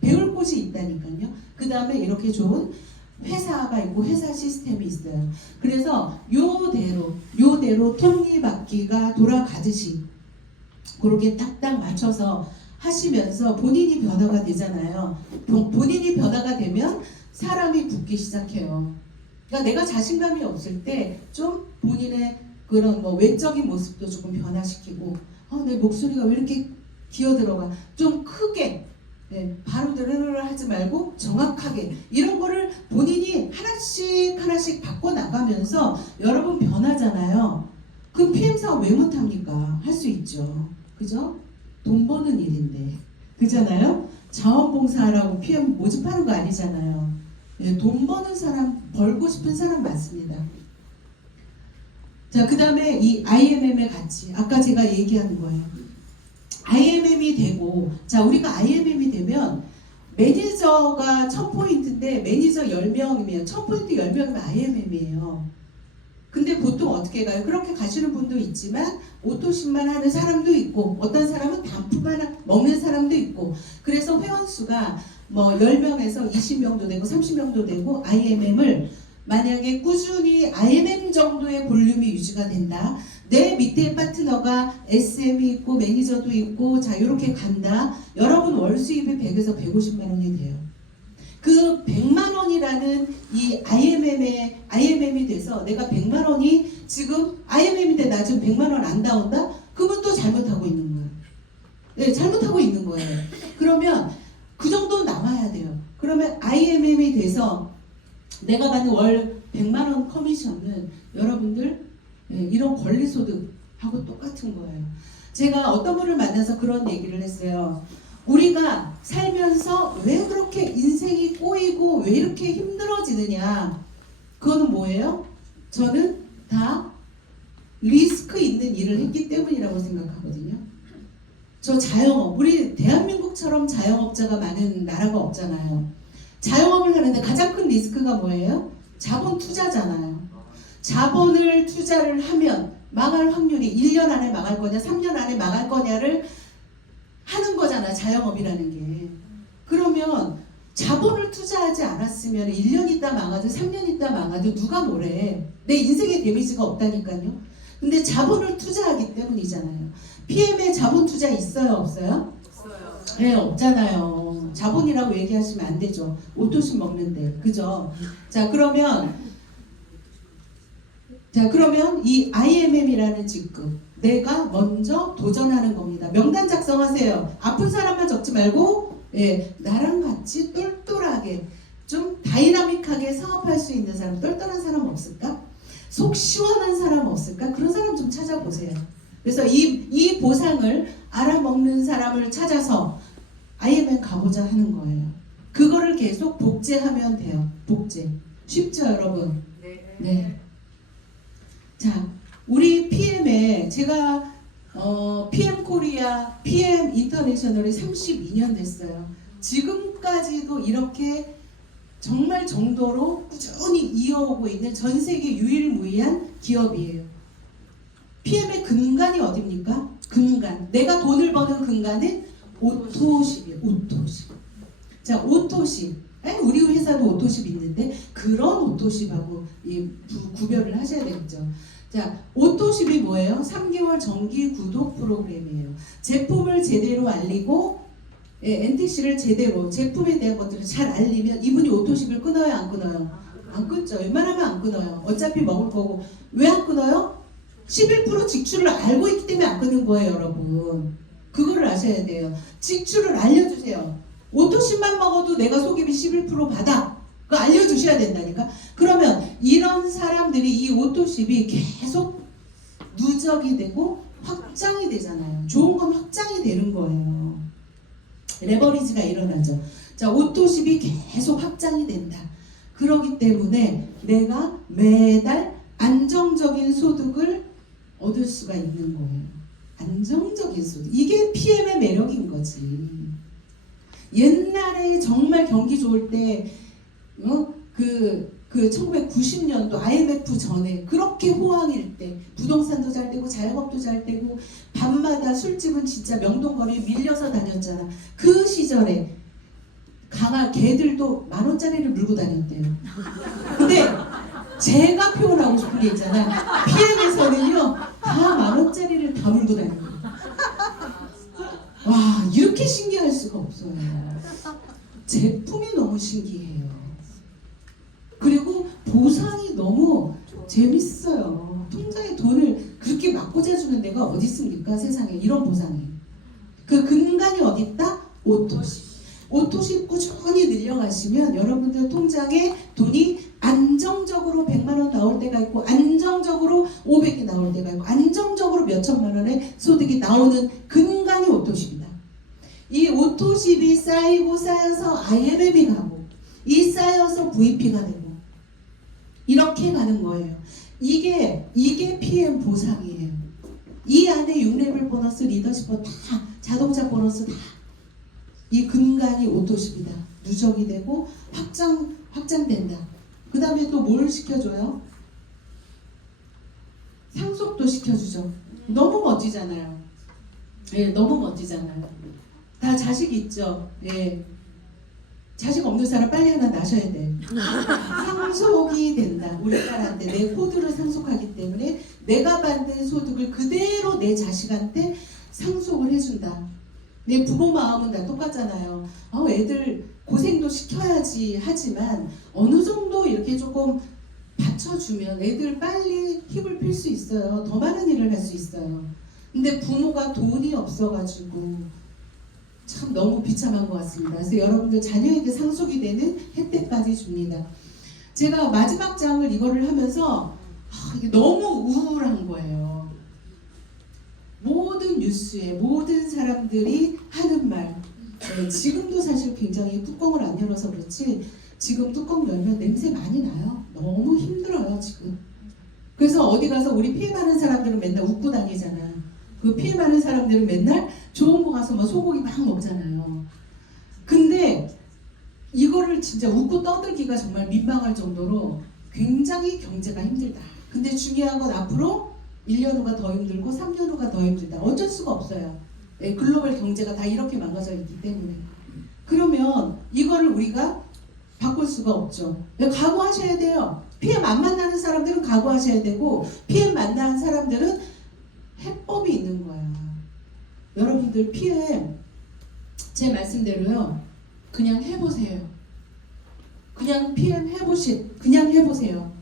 배울 곳이 있다니까요. 그 다음에 이렇게 좋은 회사가 있고 회사 시스템이 있어요. 그래서 요대로 톱니바퀴가 돌아가듯이 그렇게 딱딱 맞춰서 하시면서 본인이 변화가 되잖아요. 본인이 변화가 되면 사람이 붙기 시작해요. 그러니까 내가 자신감이 없을 때 좀 본인의 그런 뭐 외적인 모습도 조금 변화시키고 내 목소리가 왜 이렇게 기어들어가 좀 크게 바로 들으러 하지 말고 정확하게 이런 거를 본인이 하나씩 바꿔나가면서 여러분 변하잖아요. 그럼 PM 사업 왜 못합니까? 할 수 있죠. 그죠? 돈 버는 일인데 그잖아요. 자원봉사라고 PM 모집하는 거 아니잖아요. 돈 버는 사람, 벌고 싶은 사람 많습니다. 자, 그 다음에 이 IMM의 가치, 아까 제가 얘기하는 거예요. IMM이 되고, 자, 우리가 IMM이 되면 매니저가 1000포인트인데 매니저 10명이면 1000포인트 10명이면 IMM이에요. 근데 보통 어떻게 가요? 그렇게 가시는 분도 있지만 오토십만 하는 사람도 있고 어떤 사람은 단품만 먹는 사람도 있고 그래서 회원수가 뭐 10명에서 20명도 되고 30명도 되고 IMM을 만약에 꾸준히 IMM 정도의 볼륨이 유지가 된다. 내 밑에 파트너가 SM이 있고 매니저도 있고 자 이렇게 간다. 여러분 월 수입이 100에서 150만 원이 돼요. 그 100만 원이라는 이 IMM이 돼서 내가 100만 원이 지금 IMM인데 나 지금 100만 원 안 나온다? 그건 또 잘못하고 있는 거예요. 네, 잘못하고 있는 거예요. 그러면 그 정도 나와야 돼요. 그러면 IMM이 돼서 내가 받는 월 100만 원 커미션은 여러분들 이런 권리소득하고 똑같은 거예요. 제가 어떤 분을 만나서 그런 얘기를 했어요. 우리가 살면서 왜 그렇게 인생이 꼬이고 왜 이렇게 힘들어지느냐. 그거는 뭐예요? 저는 다 리스크 있는 일을 했기 때문이라고 생각하거든요. 저 자영업, 우리 대한민국처럼 자영업자가 많은 나라가 없잖아요. 자영업을 하는데 가장 큰 리스크가 뭐예요? 자본 투자잖아요. 자본을 투자를 하면 망할 확률이 1년 안에 망할 거냐 3년 안에 망할 거냐를 하는 거잖아. 자영업이라는 게. 그러면 자본을 투자하지 않았으면 1년 있다 망하든 3년 있다 망하든 누가 뭐래. 내 인생에 데미지가 없다니까요. 근데 자본을 투자하기 때문이잖아요. PM에 자본 투자 있어요 없어요? 없어요. 네, 없잖아요. 자본이라고 얘기하시면 안 되죠. 오토십 먹는데. 그죠? 자, 그러면 이 IMM이라는 직급 내가 먼저 도전하는 겁니다. 명단 작성하세요. 아픈 사람만 적지 말고 나랑 같이 똘똘하게 좀 다이나믹하게 사업할 수 있는 사람, 똘똘한 사람 없을까? 속 시원한 사람 없을까? 그런 사람 좀 찾아보세요. 그래서 이 보상을 알아먹는 사람을 찾아서 IMM 가보자 하는 거예요. 그거를 계속 복제하면 돼요. 복제. 쉽죠, 여러분? 네. 자, 우리 PM에 제가 PM 코리아, PM 인터내셔널이 32년 됐어요. 지금까지도 이렇게 정말 정도로 꾸준히 이어오고 있는 전 세계 유일무이한 기업이에요. PM의 근간이 어딥니까? 근간. 내가 돈을 버는 근간은 오토십이에요. 오토십. 자, 오토십. 우리 회사도 오토십 있는데 그런 오토십하고 구별을 하셔야 되겠죠. 자, 오토십이 뭐예요? 3개월 정기 구독 프로그램이에요. 제품을 제대로 알리고 NTC를 제대로 제품에 대한 것들을 잘 알리면 이분이 오토십을 끊어요? 안 끊어요? 안 끊죠. 웬만하면 안 끊어요. 어차피 먹을 거고. 왜 안 끊어요? 11% 직출을 알고 있기 때문에 안 끊는 거예요, 여러분. 그거를 아셔야 돼요. 직출을 알려주세요. 오토십만 먹어도 내가 소개비 11% 받아. 그거 알려주셔야 된다니까. 그러면 이런 사람들이 이 오토십이 계속 누적이 되고 확장이 되잖아요. 좋은 건 확장이 되는 거예요. 레버리지가 일어나죠. 자, 오토십이 계속 확장이 된다. 그렇기 때문에 내가 매달 안정적인 소득을 얻을 수가 있는 거예요. 안정적인 소득. 이게 PM의 매력인 거지. 옛날에 정말 경기 좋을 때, 그 1990년도 IMF 전에 그렇게 호황일 때 부동산도 잘 되고 자영업도 잘 되고 밤마다 술집은 진짜 명동거리에 밀려서 다녔잖아. 그 시절에 개들도 10,000원짜리를 물고 다녔대요. 근데 제가 표현하고 싶은 게 있잖아. PM에서는요 다 10,000원짜리를 다 물고 다녀요. 와, 이렇게 신기할 수가 없어요. 제품이 너무 신기해요. 그리고 보상이 너무 재밌어요. 통장에 돈을 그렇게 막 꽂아주는 데가 어디 있습니까? 세상에 이런 보상이. 그 근간이 어디 있다? 오토십. 오토십 꾸준히 늘려가시면 여러분들 통장에 돈이 안정적으로 100만 원 나올 때가 있고 안정적으로 500이 나올 때가 있고 안정적으로 몇천만 원의 소득이 나오는 근간이 오토십이다. 이 오토십이 쌓이고 쌓여서 IMM이 가고 이 쌓여서 VP가 되고 이렇게 가는 거예요. 이게 PM 보상이에요. 이 안에 6레벨 보너스, 리더십 보너스 다 자동차 보너스 다 이 근간이 오토십이다. 누적이 되고 확장된다. 그 다음에 또 뭘 시켜줘요? 상속도 시켜주죠. 너무 멋지잖아요. 예, 너무 멋지잖아요. 다 자식 있죠. 예. 자식 없는 사람 빨리 하나 낳으셔야 돼. 상속이 된다. 우리 딸한테 내 코드를 상속하기 때문에 내가 받는 소득을 그대로 내 자식한테 상속을 해준다. 내 부모 마음은 다 똑같잖아요. 애들 고생도 시켜야지 하지만 어느 정도 이렇게 조금 받쳐주면 애들 빨리 힘을 필 수 있어요. 더 많은 일을 할 수 있어요. 근데 부모가 돈이 없어가지고 참 너무 비참한 것 같습니다. 그래서 여러분들 자녀에게 상속이 되는 혜택까지 줍니다. 제가 마지막 장을 이거를 하면서 이게 너무 우울한 거예요. 모든 뉴스에 모든 사람들이 하는 말, 지금도 사실 굉장히 뚜껑을 안 열어서 그렇지 지금 뚜껑 열면 냄새 많이 나요. 너무 힘들어요 지금. 그래서 어디 가서 우리 피해받는 사람들은 맨날 웃고 다니잖아. 그 피해받는 사람들은 맨날 좋은 거 가서 막 소고기 막 먹잖아요. 근데 이거를 진짜 웃고 떠들기가 정말 민망할 정도로 굉장히 경제가 힘들다. 근데 중요한 건 앞으로 1년 후가 더 힘들고 3년 후가 더 힘들다. 어쩔 수가 없어요. 글로벌 경제가 다 이렇게 망가져 있기 때문에. 그러면 이거를 우리가 바꿀 수가 없죠. 각오하셔야 돼요. PM 안 만나는 사람들은 각오하셔야 되고 PM 만나는 사람들은 해법이 있는 거야. 여러분들 PM 제 말씀대로요. 그냥 해보세요. 그냥 PM 그냥 해보세요.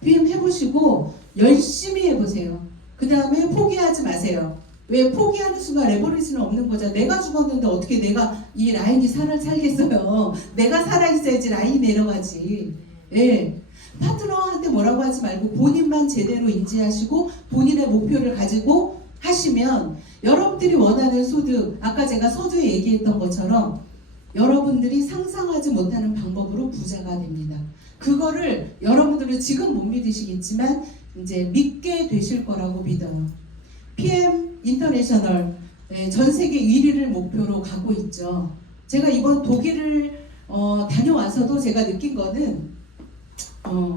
PM 해보시고 열심히 해보세요. 그 다음에 포기하지 마세요. 왜 포기하는 순간 레버리지는 없는 거죠. 내가 죽었는데 어떻게 내가 이 라인이 살겠어요. 내가 살아있어야지 라인이 내려가지. 예. 파트너한테 뭐라고 하지 말고 본인만 제대로 인지하시고 본인의 목표를 가지고 하시면 여러분들이 원하는 소득, 아까 제가 서두에 얘기했던 것처럼 여러분들이 상상하지 못하는 방법으로 부자가 됩니다. 그거를 여러분들은 지금 못 믿으시겠지만 이제 믿게 되실 거라고 믿어요. PM 인터내셔널 전 세계 1위를 목표로 가고 있죠. 제가 이번 독일을 다녀와서도 제가 느낀 거는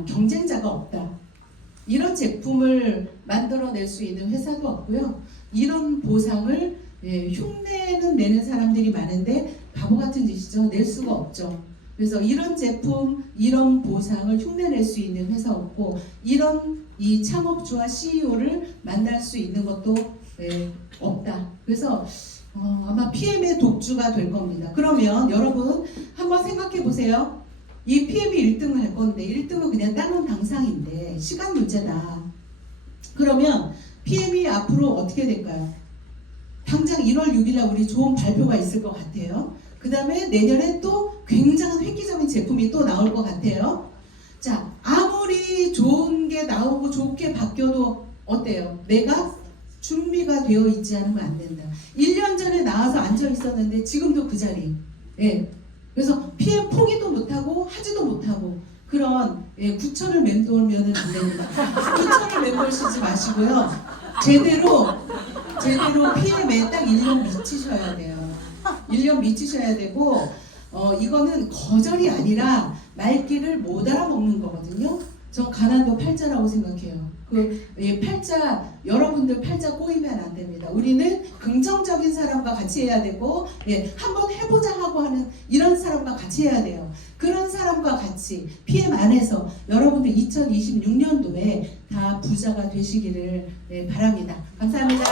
경쟁자가 없다. 이런 제품을 만들어낼 수 있는 회사도 없고요. 이런 보상을 흉내는 내는 사람들이 많은데 바보 같은 짓이죠. 낼 수가 없죠. 그래서 이런 제품, 이런 보상을 흉내낼 수 있는 회사 없고 이런 이 창업주와 CEO를 만날 수 있는 것도 없다. 그래서 아마 PM의 독주가 될 겁니다. 그러면 여러분 한번 생각해 보세요. 이 PM이 1등을 할 건데 1등은 그냥 다른 당상인데 시간 문제다. 그러면 PM이 앞으로 어떻게 될까요? 당장 1월 6일날 우리 좋은 발표가 있을 것 같아요. 그 다음에 내년에 또 굉장한 획기적인 제품이 또 나올 것 같아요. 자, 아무리 좋은 게 나오고 좋게 바뀌어도 어때요? 내가 준비가 되어 있지 않으면 안 된다. 1년 전에 나와서 앉아 있었는데 지금도 그 자리. 예. 그래서 PM 포기도 못하고 하지도 못하고 그런 구천을 맴돌면은 안 됩니다. 구천을 맴돌시지 마시고요. 제대로 PM에 딱 1년 미치셔야 돼요. 1년 미치셔야 되고 이거는 거절이 아니라 말귀를 못 알아먹는 거거든요. 전 가난도 팔자라고 생각해요. 팔자, 여러분들 팔자 꼬이면 안 됩니다. 우리는 긍정적인 사람과 같이 해야 되고 한번 해보자 하고 하는 이런 사람과 같이 해야 돼요. 그런 사람과 같이 PM 안에서 여러분들 2026년도에 다 부자가 되시기를 바랍니다. 감사합니다.